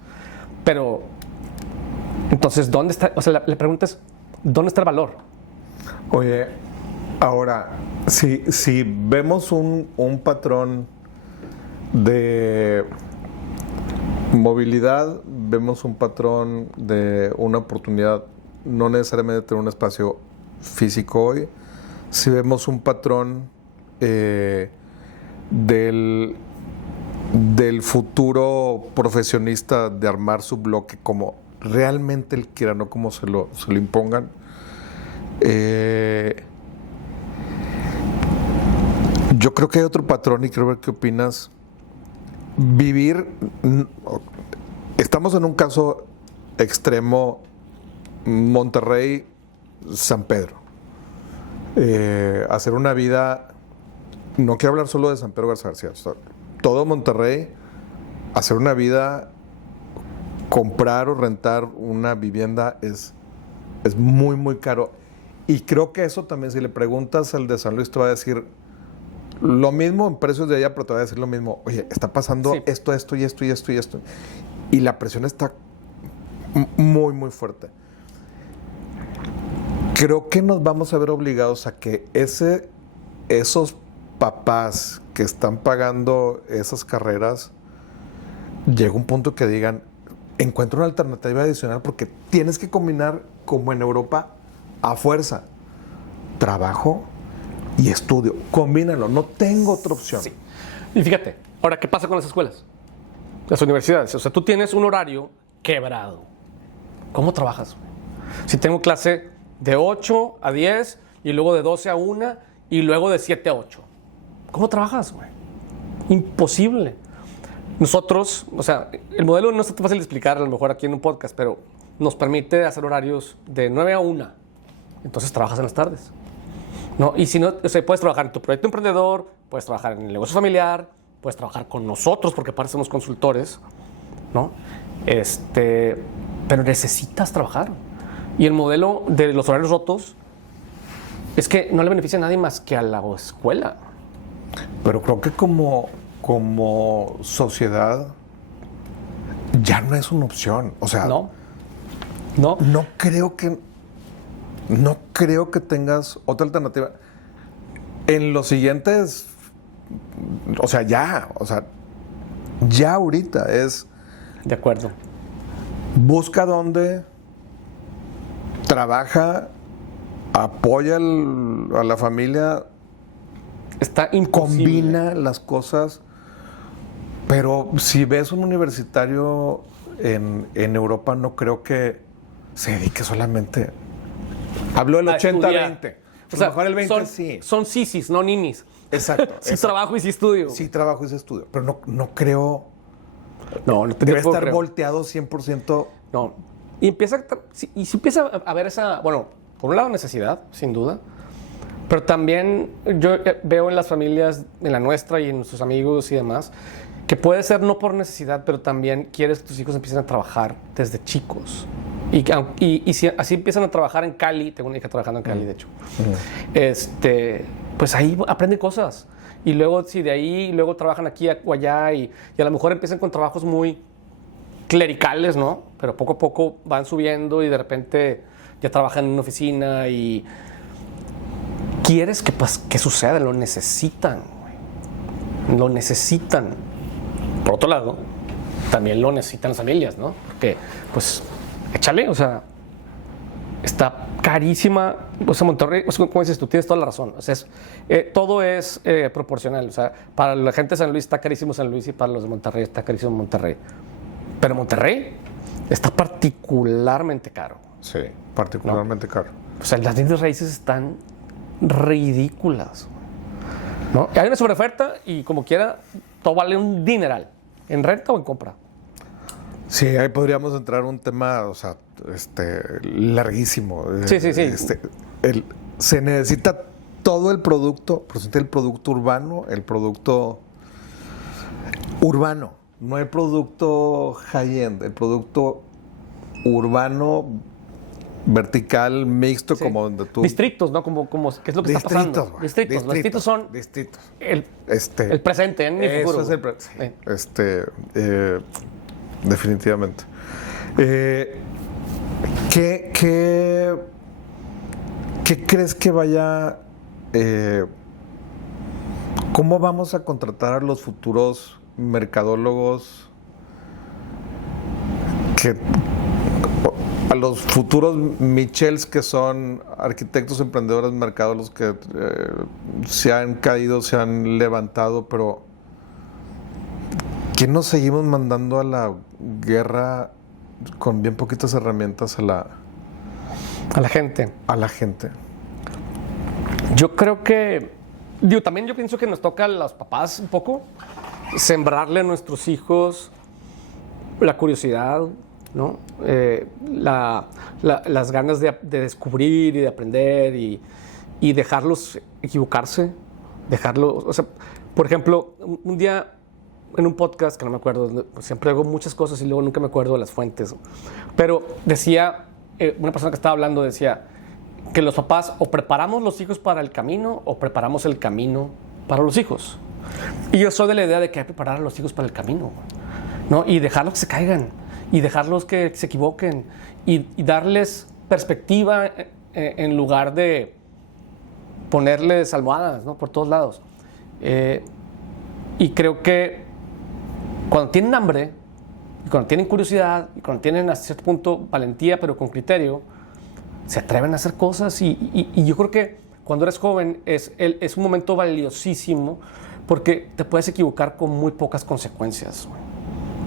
Pero, entonces, ¿dónde está? O sea, la pregunta es, ¿dónde está el valor? Oye, ahora, si vemos un patrón de movilidad, vemos un patrón de una oportunidad, no necesariamente tener un espacio físico hoy, si vemos un patrón del futuro profesionista de armar su bloque como realmente él quiera, no como se lo impongan. Yo creo que hay otro patrón y quiero ver qué opinas. Estamos en un caso extremo, Monterrey, San Pedro. Hacer una vida, no quiero hablar solo de San Pedro Garza García, todo Monterrey, hacer una vida, comprar o rentar una vivienda es muy, muy caro. Y creo que eso también, si le preguntas al de San Luis, te va a decir lo mismo en precios de allá, pero te va a decir lo mismo. Oye, está pasando esto y esto y esto y esto. Y la presión está muy, muy fuerte. Creo que nos vamos a ver obligados a que esos papás que están pagando esas carreras, llega un punto que digan, encuentro una alternativa adicional porque tienes que combinar, como en Europa, a fuerza, trabajo y estudio. Combínalo, no tengo otra opción. Sí. Y fíjate, ahora, ¿qué pasa con las escuelas? Las universidades. O sea, tú tienes un horario quebrado. ¿Cómo trabajas? Si tengo clase de 8 a 10 y luego de 12 a 1 y luego de 7 a 8. ¿Cómo trabajas, güey? Imposible. Nosotros, o sea, el modelo no es tan fácil de explicar a lo mejor aquí en un podcast, pero nos permite hacer horarios de 9 a 1. Entonces trabajas en las tardes. ¿No? Y si no, o sea, puedes trabajar en tu proyecto emprendedor, puedes trabajar en el negocio familiar, puedes trabajar con nosotros porque aparte somos consultores, ¿no? Pero necesitas trabajar. Y el modelo de los horarios rotos es que no le beneficia a nadie más que a la escuela. Pero creo que como sociedad ya no es una opción. O sea, No creo que tengas otra alternativa. En los siguientes, ya ahorita es... De acuerdo. Busca dónde, trabaja, apoya a la familia, Está imposible. combina las cosas, pero si ves un universitario en Europa, no creo que se dedique solamente... Hablo del 80-20. O sea, mejor el 20 sí. Son sisis, no ninis. Exacto. Sí trabajo y sí estudio. Sí trabajo y sí estudio, pero no creo... No te Debe puedo estar creer. volteado 100%. No. Y si empieza a haber esa, bueno, por un lado necesidad, sin duda, pero también yo veo en las familias, en la nuestra y en nuestros amigos y demás, que puede ser no por necesidad, pero también quieres que tus hijos empiecen a trabajar desde chicos. Y si así empiezan a trabajar en Cali, tengo una hija trabajando en Cali, de hecho, pues ahí aprenden cosas. Y luego, si de ahí, luego trabajan aquí o allá y a lo mejor empiezan con trabajos muy clericales, ¿no? Pero poco a poco van subiendo y de repente ya trabajan en una oficina y quieres que suceda, lo necesitan, güey. Lo necesitan. Por otro lado, también lo necesitan las familias, ¿no? Porque, pues, échale, o sea, está carísima. O sea, Monterrey, o sea, como dices tú, tienes toda la razón. O sea, todo es proporcional. O sea, para la gente de San Luis está carísimo San Luis y para los de Monterrey está carísimo Monterrey. Pero Monterrey está particularmente caro. Sí, particularmente caro. O sea, las bienes raíces están ridículas, ¿no? Hay una sobreoferta y como quiera, todo vale un dineral. ¿En renta o en compra? Sí, ahí podríamos entrar en un tema, o sea, larguísimo. Sí. Se necesita todo el producto, por ejemplo, el producto urbano, no el producto high-end, el producto urbano, vertical, mixto, Sí. como donde tú... Distritos, ¿no? Como ¿qué es lo que está pasando? Güey. Distritos. Los distritos son Distritos. el presente, ni el futuro. Eso es el definitivamente. ¿Qué crees que vaya... ¿Cómo vamos a contratar a los futuros mercadólogos que a los futuros Michels que son arquitectos, emprendedores de mercado, los que se han caído, se han levantado, pero ¿qué nos seguimos mandando a la guerra con bien poquitas herramientas a la gente? A la gente. Yo creo que, también yo pienso que nos toca a los papás un poco sembrarle a nuestros hijos la curiosidad, ¿no? Las ganas de descubrir y de aprender y dejarlos equivocarse, o sea, por ejemplo, un día en un podcast que no me acuerdo, siempre hago muchas cosas y luego nunca me acuerdo de las fuentes, pero decía, una persona que estaba hablando decía que los papás o preparamos los hijos para el camino o preparamos el camino para los hijos. Y yo soy de la idea de que hay que preparar a los hijos para el camino, ¿no? Y dejarlos que se caigan, y dejarlos que se equivoquen, y darles perspectiva en lugar de ponerles almohadas, ¿no? Por todos lados. Y creo que cuando tienen hambre, y cuando tienen curiosidad, y cuando tienen a cierto punto valentía, pero con criterio, se atreven a hacer cosas. Y yo creo que cuando eres joven es un momento valiosísimo porque te puedes equivocar con muy pocas consecuencias,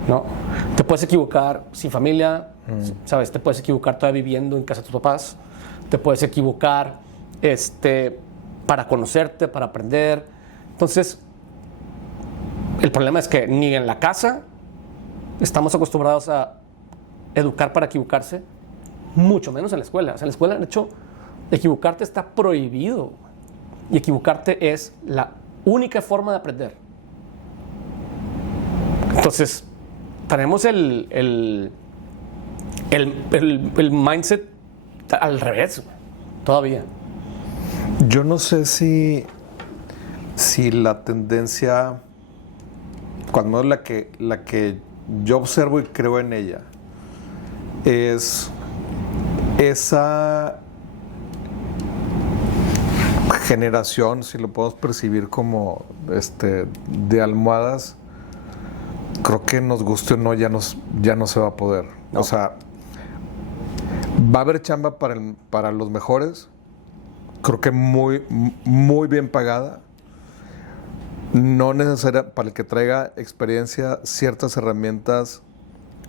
¿no? Te puedes equivocar sin familia, ¿sabes? Te puedes equivocar todavía viviendo en casa de tus papás. Te puedes equivocar para conocerte, para aprender. Entonces, el problema es que ni en la casa estamos acostumbrados a educar para equivocarse, mucho menos en la escuela. O sea, en la escuela, de hecho, equivocarte está prohibido. Y equivocarte es la única forma de aprender. Entonces, tenemos el mindset al revés, todavía. Yo no sé si la tendencia, cuando es la que yo observo y creo en ella, es esa generación, si lo podemos percibir como de almohadas, creo que nos guste o no, ya no se va a poder. No. O sea, va a haber chamba para los mejores, creo que muy, muy bien pagada, no necesaria para el que traiga experiencia, ciertas herramientas,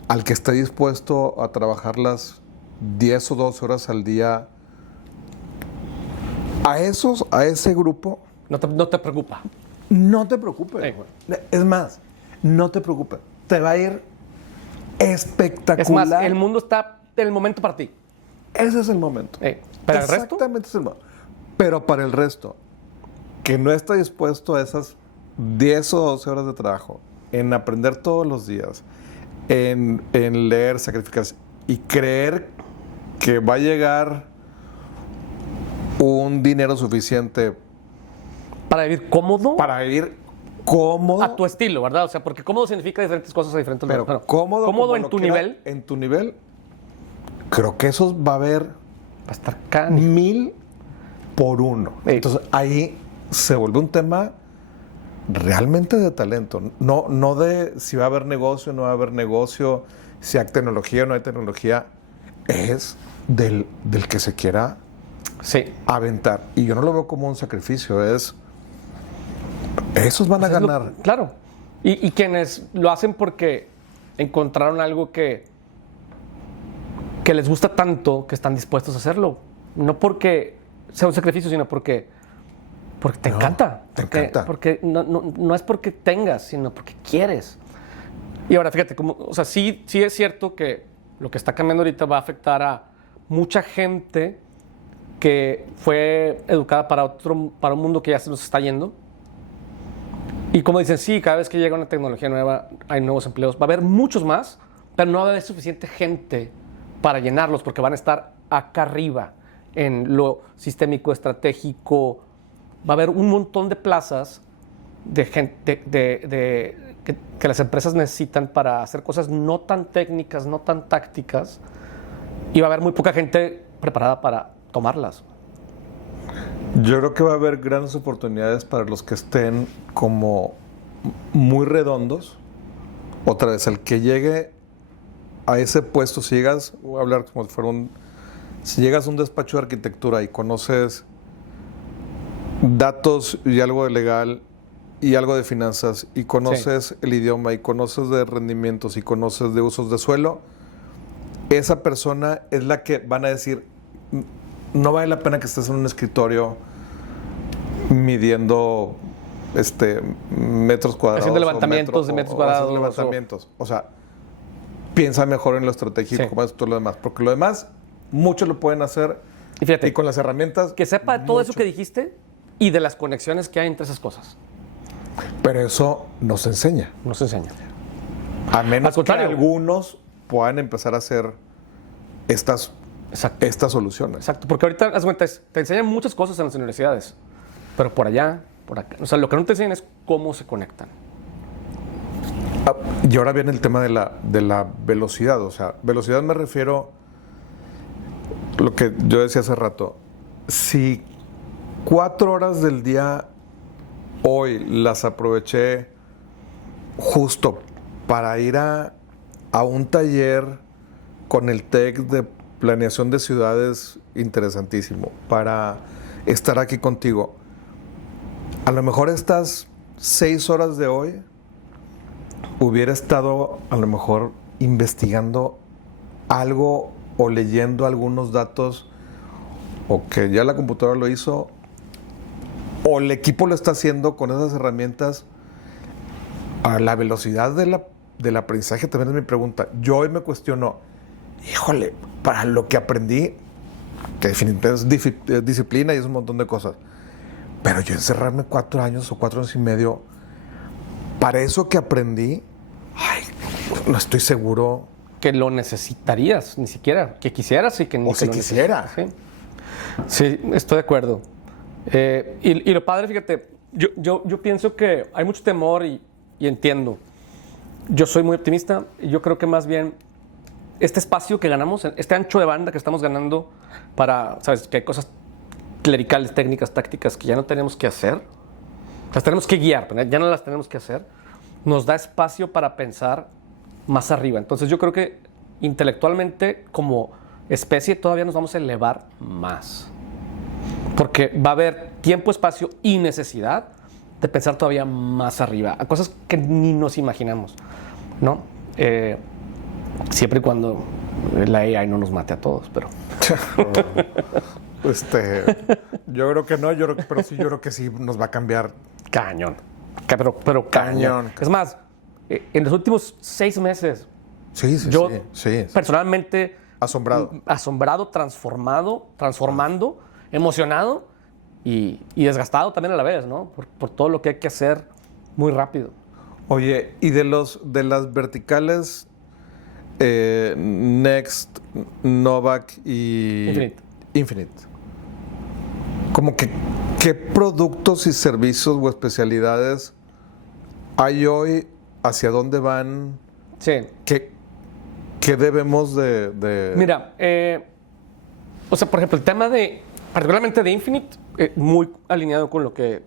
al que esté dispuesto a trabajarlas 10 o 12 horas al día. A ese grupo... No te preocupa. No te preocupes. Es más, no te preocupes. Te va a ir espectacular. Es más, el mundo está en el momento para ti. Ese es el momento. ¿Para el resto? Exactamente es el momento. Pero para el resto, que no está dispuesto a esas 10 o 12 horas de trabajo, en aprender todos los días, en leer, sacrificarse y creer que va a llegar un dinero suficiente para vivir cómodo. A tu estilo, ¿verdad? O sea, porque cómodo significa diferentes cosas a diferentes lugares. Pero cómodo en tu nivel. En tu nivel, creo que esos va a haber. Va a estar canijo. 1000 por 1. Entonces ahí se vuelve un tema realmente de talento. No de si va a haber negocio o no va a haber negocio, si hay tecnología o no hay tecnología. Es del que se quiera aventar. Y yo no lo veo como un sacrificio, esos van a ganar. Claro. Y quienes lo hacen porque encontraron algo que les gusta tanto que están dispuestos a hacerlo. No porque sea un sacrificio, sino porque te encanta. Te encanta. Porque no es porque tengas, sino porque quieres. Y ahora, fíjate, sí es cierto que lo que está cambiando ahorita va a afectar a mucha gente que fue educada para un mundo que ya se nos está yendo. Y como dicen, sí, cada vez que llega una tecnología nueva, hay nuevos empleos. Va a haber muchos más, pero no va a haber suficiente gente para llenarlos, porque van a estar acá arriba en lo sistémico, estratégico. Va a haber un montón de plazas de gente que las empresas necesitan para hacer cosas no tan técnicas, no tan tácticas, y va a haber muy poca gente preparada para tomarlas. Yo creo que va a haber grandes oportunidades para los que estén como muy redondos. Otra vez, el que llegue a ese puesto, si llegas, voy a hablar como si fuera si llegas a un despacho de arquitectura y conoces datos y algo de legal y algo de finanzas y conoces el idioma y conoces de rendimientos y conoces de usos de suelo, esa persona es la que van a decir, no vale la pena que estés en un escritorio midiendo metros cuadrados. Haciendo levantamientos de metros cuadrados. Haciendo levantamientos. O sea, piensa mejor en lo estratégico, como es todo lo demás. Porque lo demás, muchos lo pueden hacer. Y fíjate, y con las herramientas. que sepa de todo eso que dijiste y de las conexiones que hay entre esas cosas. Pero eso nos enseña. Nos enseña. A menos que algunos puedan empezar a hacer estas soluciones. Exacto, porque ahorita, haz cuenta, te enseñan muchas cosas en las universidades, pero por allá, por acá. O sea, lo que no te enseñan es cómo se conectan. Y ahora viene el tema de la velocidad. O sea, velocidad me refiero a lo que yo decía hace rato. Si 4 horas del día hoy las aproveché justo para ir a un taller con el TEC de planeación de ciudades interesantísimo, para estar aquí contigo, a lo mejor estas 6 horas de hoy hubiera estado a lo mejor investigando algo o leyendo algunos datos, o que ya la computadora lo hizo, o el equipo lo está haciendo con esas herramientas. A la velocidad del aprendizaje también es mi pregunta. Yo hoy me cuestiono, híjole, para lo que aprendí, que definitivamente es disciplina y es un montón de cosas, pero yo encerrarme 4 años o 4 años y medio para eso que aprendí, no estoy seguro que lo necesitarías, ni siquiera, que quisieras y que ni o que quisiera. Sí, estoy de acuerdo. Y lo padre, fíjate, yo pienso que hay mucho temor y entiendo. Yo soy muy optimista y yo creo que más bien este espacio que ganamos, este ancho de banda que estamos ganando para, sabes, que hay cosas clericales, técnicas, tácticas que ya no tenemos que hacer, las tenemos que guiar, ya no las tenemos que hacer, nos da espacio para pensar más arriba. Entonces yo creo que intelectualmente como especie todavía nos vamos a elevar más. Porque va a haber tiempo, espacio y necesidad de pensar todavía más arriba, a cosas que ni nos imaginamos, ¿no? Siempre y cuando la AI no nos mate a todos, pero... yo creo que no, pero sí, yo creo que sí nos va a cambiar. Cañón. Pero cañón. Es más, en los últimos 6 meses, yo personalmente... Asombrado, transformando, emocionado y desgastado también a la vez, ¿no? Por todo lo que hay que hacer muy rápido. Oye, y de las verticales, Next, Novak y Infinite, como que, ¿qué productos y servicios o especialidades hay hoy? ¿Hacia dónde van? Sí. ¿Qué debemos de...? Mira, o sea, por ejemplo, el tema particularmente de Infinite, muy alineado con lo que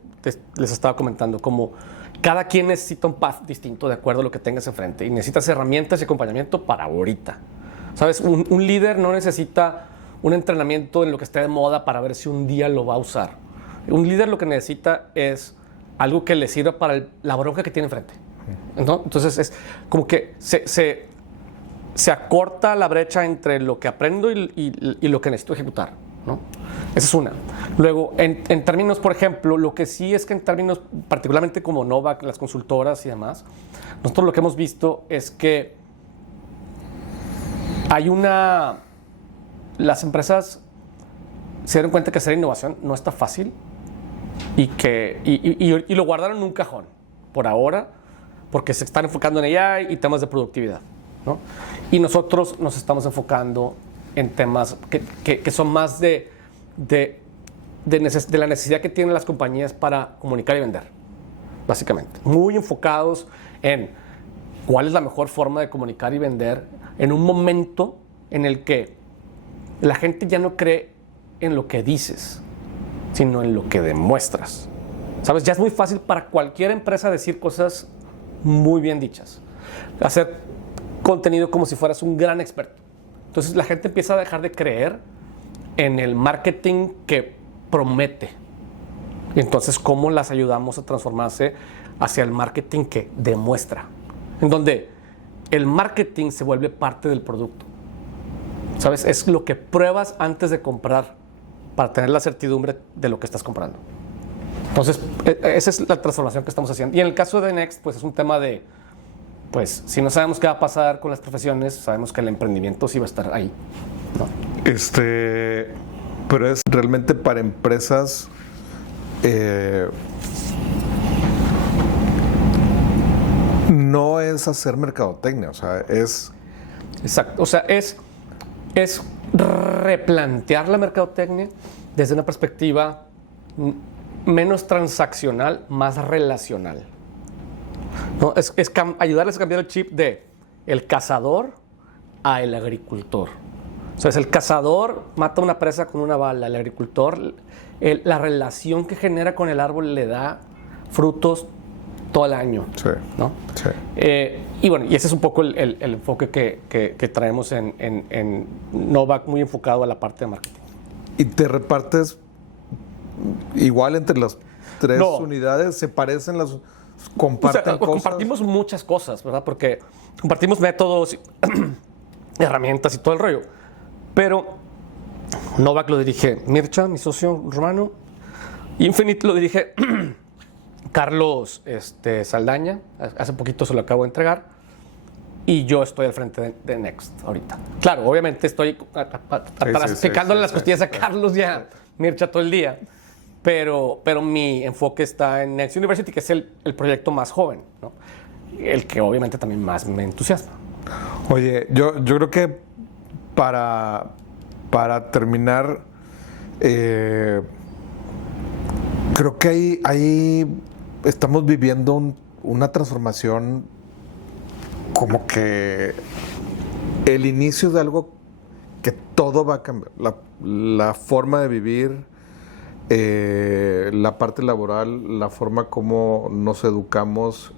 les estaba comentando, como cada quien necesita un path distinto de acuerdo a lo que tengas enfrente y necesitas herramientas y acompañamiento para ahorita. ¿Sabes? Un líder no necesita un entrenamiento en lo que esté de moda para ver si un día lo va a usar. Un líder lo que necesita es algo que le sirva para la bronca que tiene enfrente, ¿no? Entonces es como que se acorta la brecha entre lo que aprendo y lo que necesito ejecutar, ¿no? Esa es una. Luego, en términos, por ejemplo, lo que sí es que en términos, particularmente como Novak, las consultoras y demás, nosotros lo que hemos visto es que las empresas se dieron cuenta que hacer innovación no está fácil y lo guardaron en un cajón por ahora porque se están enfocando en AI y temas de productividad, ¿no? Y nosotros nos estamos enfocando en temas que son más de la necesidad que tienen las compañías para comunicar y vender, básicamente. Muy enfocados en cuál es la mejor forma de comunicar y vender en un momento en el que la gente ya no cree en lo que dices, sino en lo que demuestras. ¿Sabes? Ya es muy fácil para cualquier empresa decir cosas muy bien dichas. Hacer contenido como si fueras un gran experto. Entonces la gente empieza a dejar de creer en el marketing que promete. Y entonces, ¿cómo las ayudamos a transformarse hacia el marketing que demuestra? En donde el marketing se vuelve parte del producto. ¿Sabes? Es lo que pruebas antes de comprar para tener la certidumbre de lo que estás comprando. Entonces, esa es la transformación que estamos haciendo. Y en el caso de Next, pues es un tema de, pues, si no sabemos qué va a pasar con las profesiones, sabemos que el emprendimiento sí va a estar ahí, ¿no? Pero es realmente para empresas no es hacer mercadotecnia, o sea, es... Exacto, o sea, es replantear la mercadotecnia desde una perspectiva menos transaccional, más relacional. ¿No? Es ayudarles a cambiar el chip de el cazador a el agricultor. O sea, es el cazador mata una presa con una bala, el agricultor, la relación que genera con el árbol le da frutos todo el año. Sí, ¿no? sí. Y bueno, y ese es un poco el enfoque que traemos en Novak, muy enfocado a la parte de marketing. ¿Y te repartes igual entre las tres unidades? ¿Se parecen las...? ¿Comparten cosas? Compartimos muchas cosas, ¿verdad? Porque compartimos métodos, herramientas y todo el rollo. Pero Novak lo dirige Mircha, mi socio romano. Infinite lo dirige Carlos Saldaña. Hace poquito se lo acabo de entregar. Y yo estoy al frente de Next ahorita. Claro, obviamente estoy picándole las costillas a Carlos y a Mircha todo el día. Pero mi enfoque está en Next University, que es el proyecto más joven, ¿no? El que obviamente también más me entusiasma. Oye, yo creo que para terminar, creo que ahí estamos viviendo una transformación, como que el inicio de algo que todo va a cambiar. La forma de vivir, la parte laboral, la forma como nos educamos,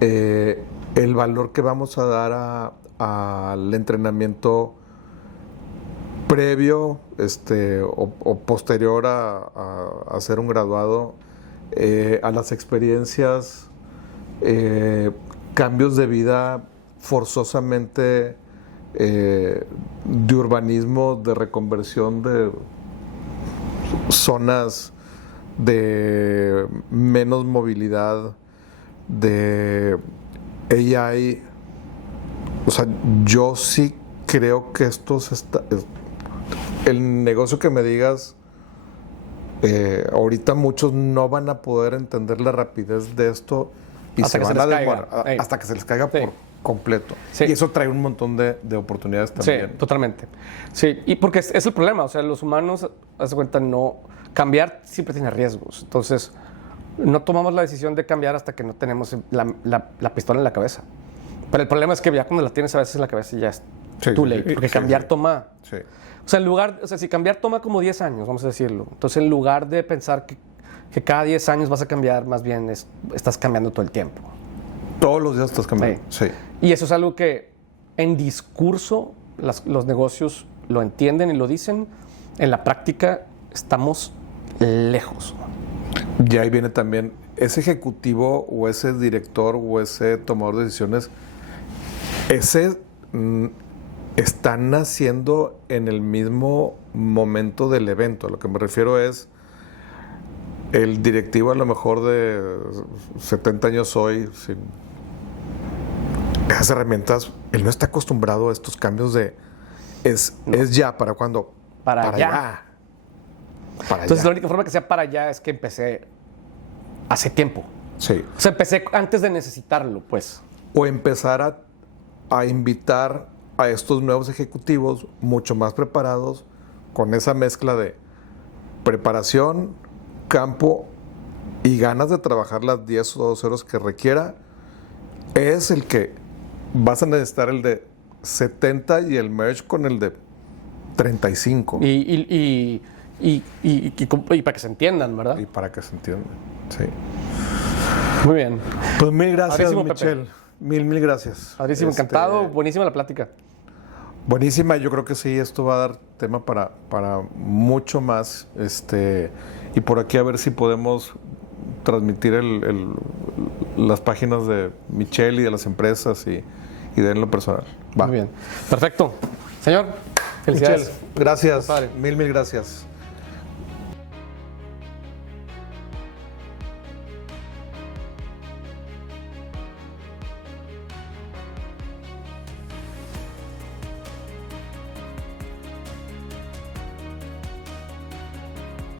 el valor que vamos a dar al entrenamiento previo o posterior a ser un graduado, a las experiencias, cambios de vida forzosamente, de urbanismo, de reconversión de zonas de menos movilidad, de AI. O sea, yo sí creo que el negocio que me digas, ahorita muchos no van a poder entender la rapidez de esto y hasta se van a demorar hasta que se les caiga por completo. Sí. Y eso trae un montón de oportunidades también. Sí, totalmente. Sí, y porque es el problema, o sea, los humanos, haz de cuenta, cambiar siempre tiene riesgos. Entonces, no tomamos la decisión de cambiar hasta que no tenemos la pistola en la cabeza. Pero el problema es que ya cuando la tienes a veces en la cabeza ya es too late, porque cambiar toma... Sí. O sea, si cambiar toma como 10 años, vamos a decirlo. Entonces, en lugar de pensar que cada 10 años vas a cambiar, más bien estás cambiando todo el tiempo. Todos los días estás cambiando. Sí. Y eso es algo que en discurso los negocios lo entienden y lo dicen. En la práctica estamos lejos. Y ahí viene también ese ejecutivo o ese director o ese tomador de decisiones. Están naciendo en el mismo momento del evento. A lo que me refiero es el directivo a lo mejor de 70 años hoy, sin esas herramientas, él no está acostumbrado a estos cambios es ya, ¿para cuándo? Para allá. Entonces la única forma que sea para allá es que empecé hace tiempo. Sí. O sea, empecé antes de necesitarlo, pues. O empezar a invitar a estos nuevos ejecutivos mucho más preparados, con esa mezcla de preparación, campo y ganas de trabajar las 10 o 12 horas que requiera. Es el que vas a necesitar el de 70 y el merge con el de 35. Y para que se entiendan, ¿verdad? Y para que se entiendan, sí. Muy bien. Pues mil gracias, Padrísimo, Michelle. Pepe. Mil gracias. Padrísimo, encantado. Buenísima la plática. Buenísima, yo creo que sí, esto va a dar tema para mucho más. Y por aquí a ver si podemos transmitir las páginas de Michelle y de las empresas y de en lo personal. Va. Muy bien. Perfecto. Señor, felicidades. Michelle, gracias. Mil gracias.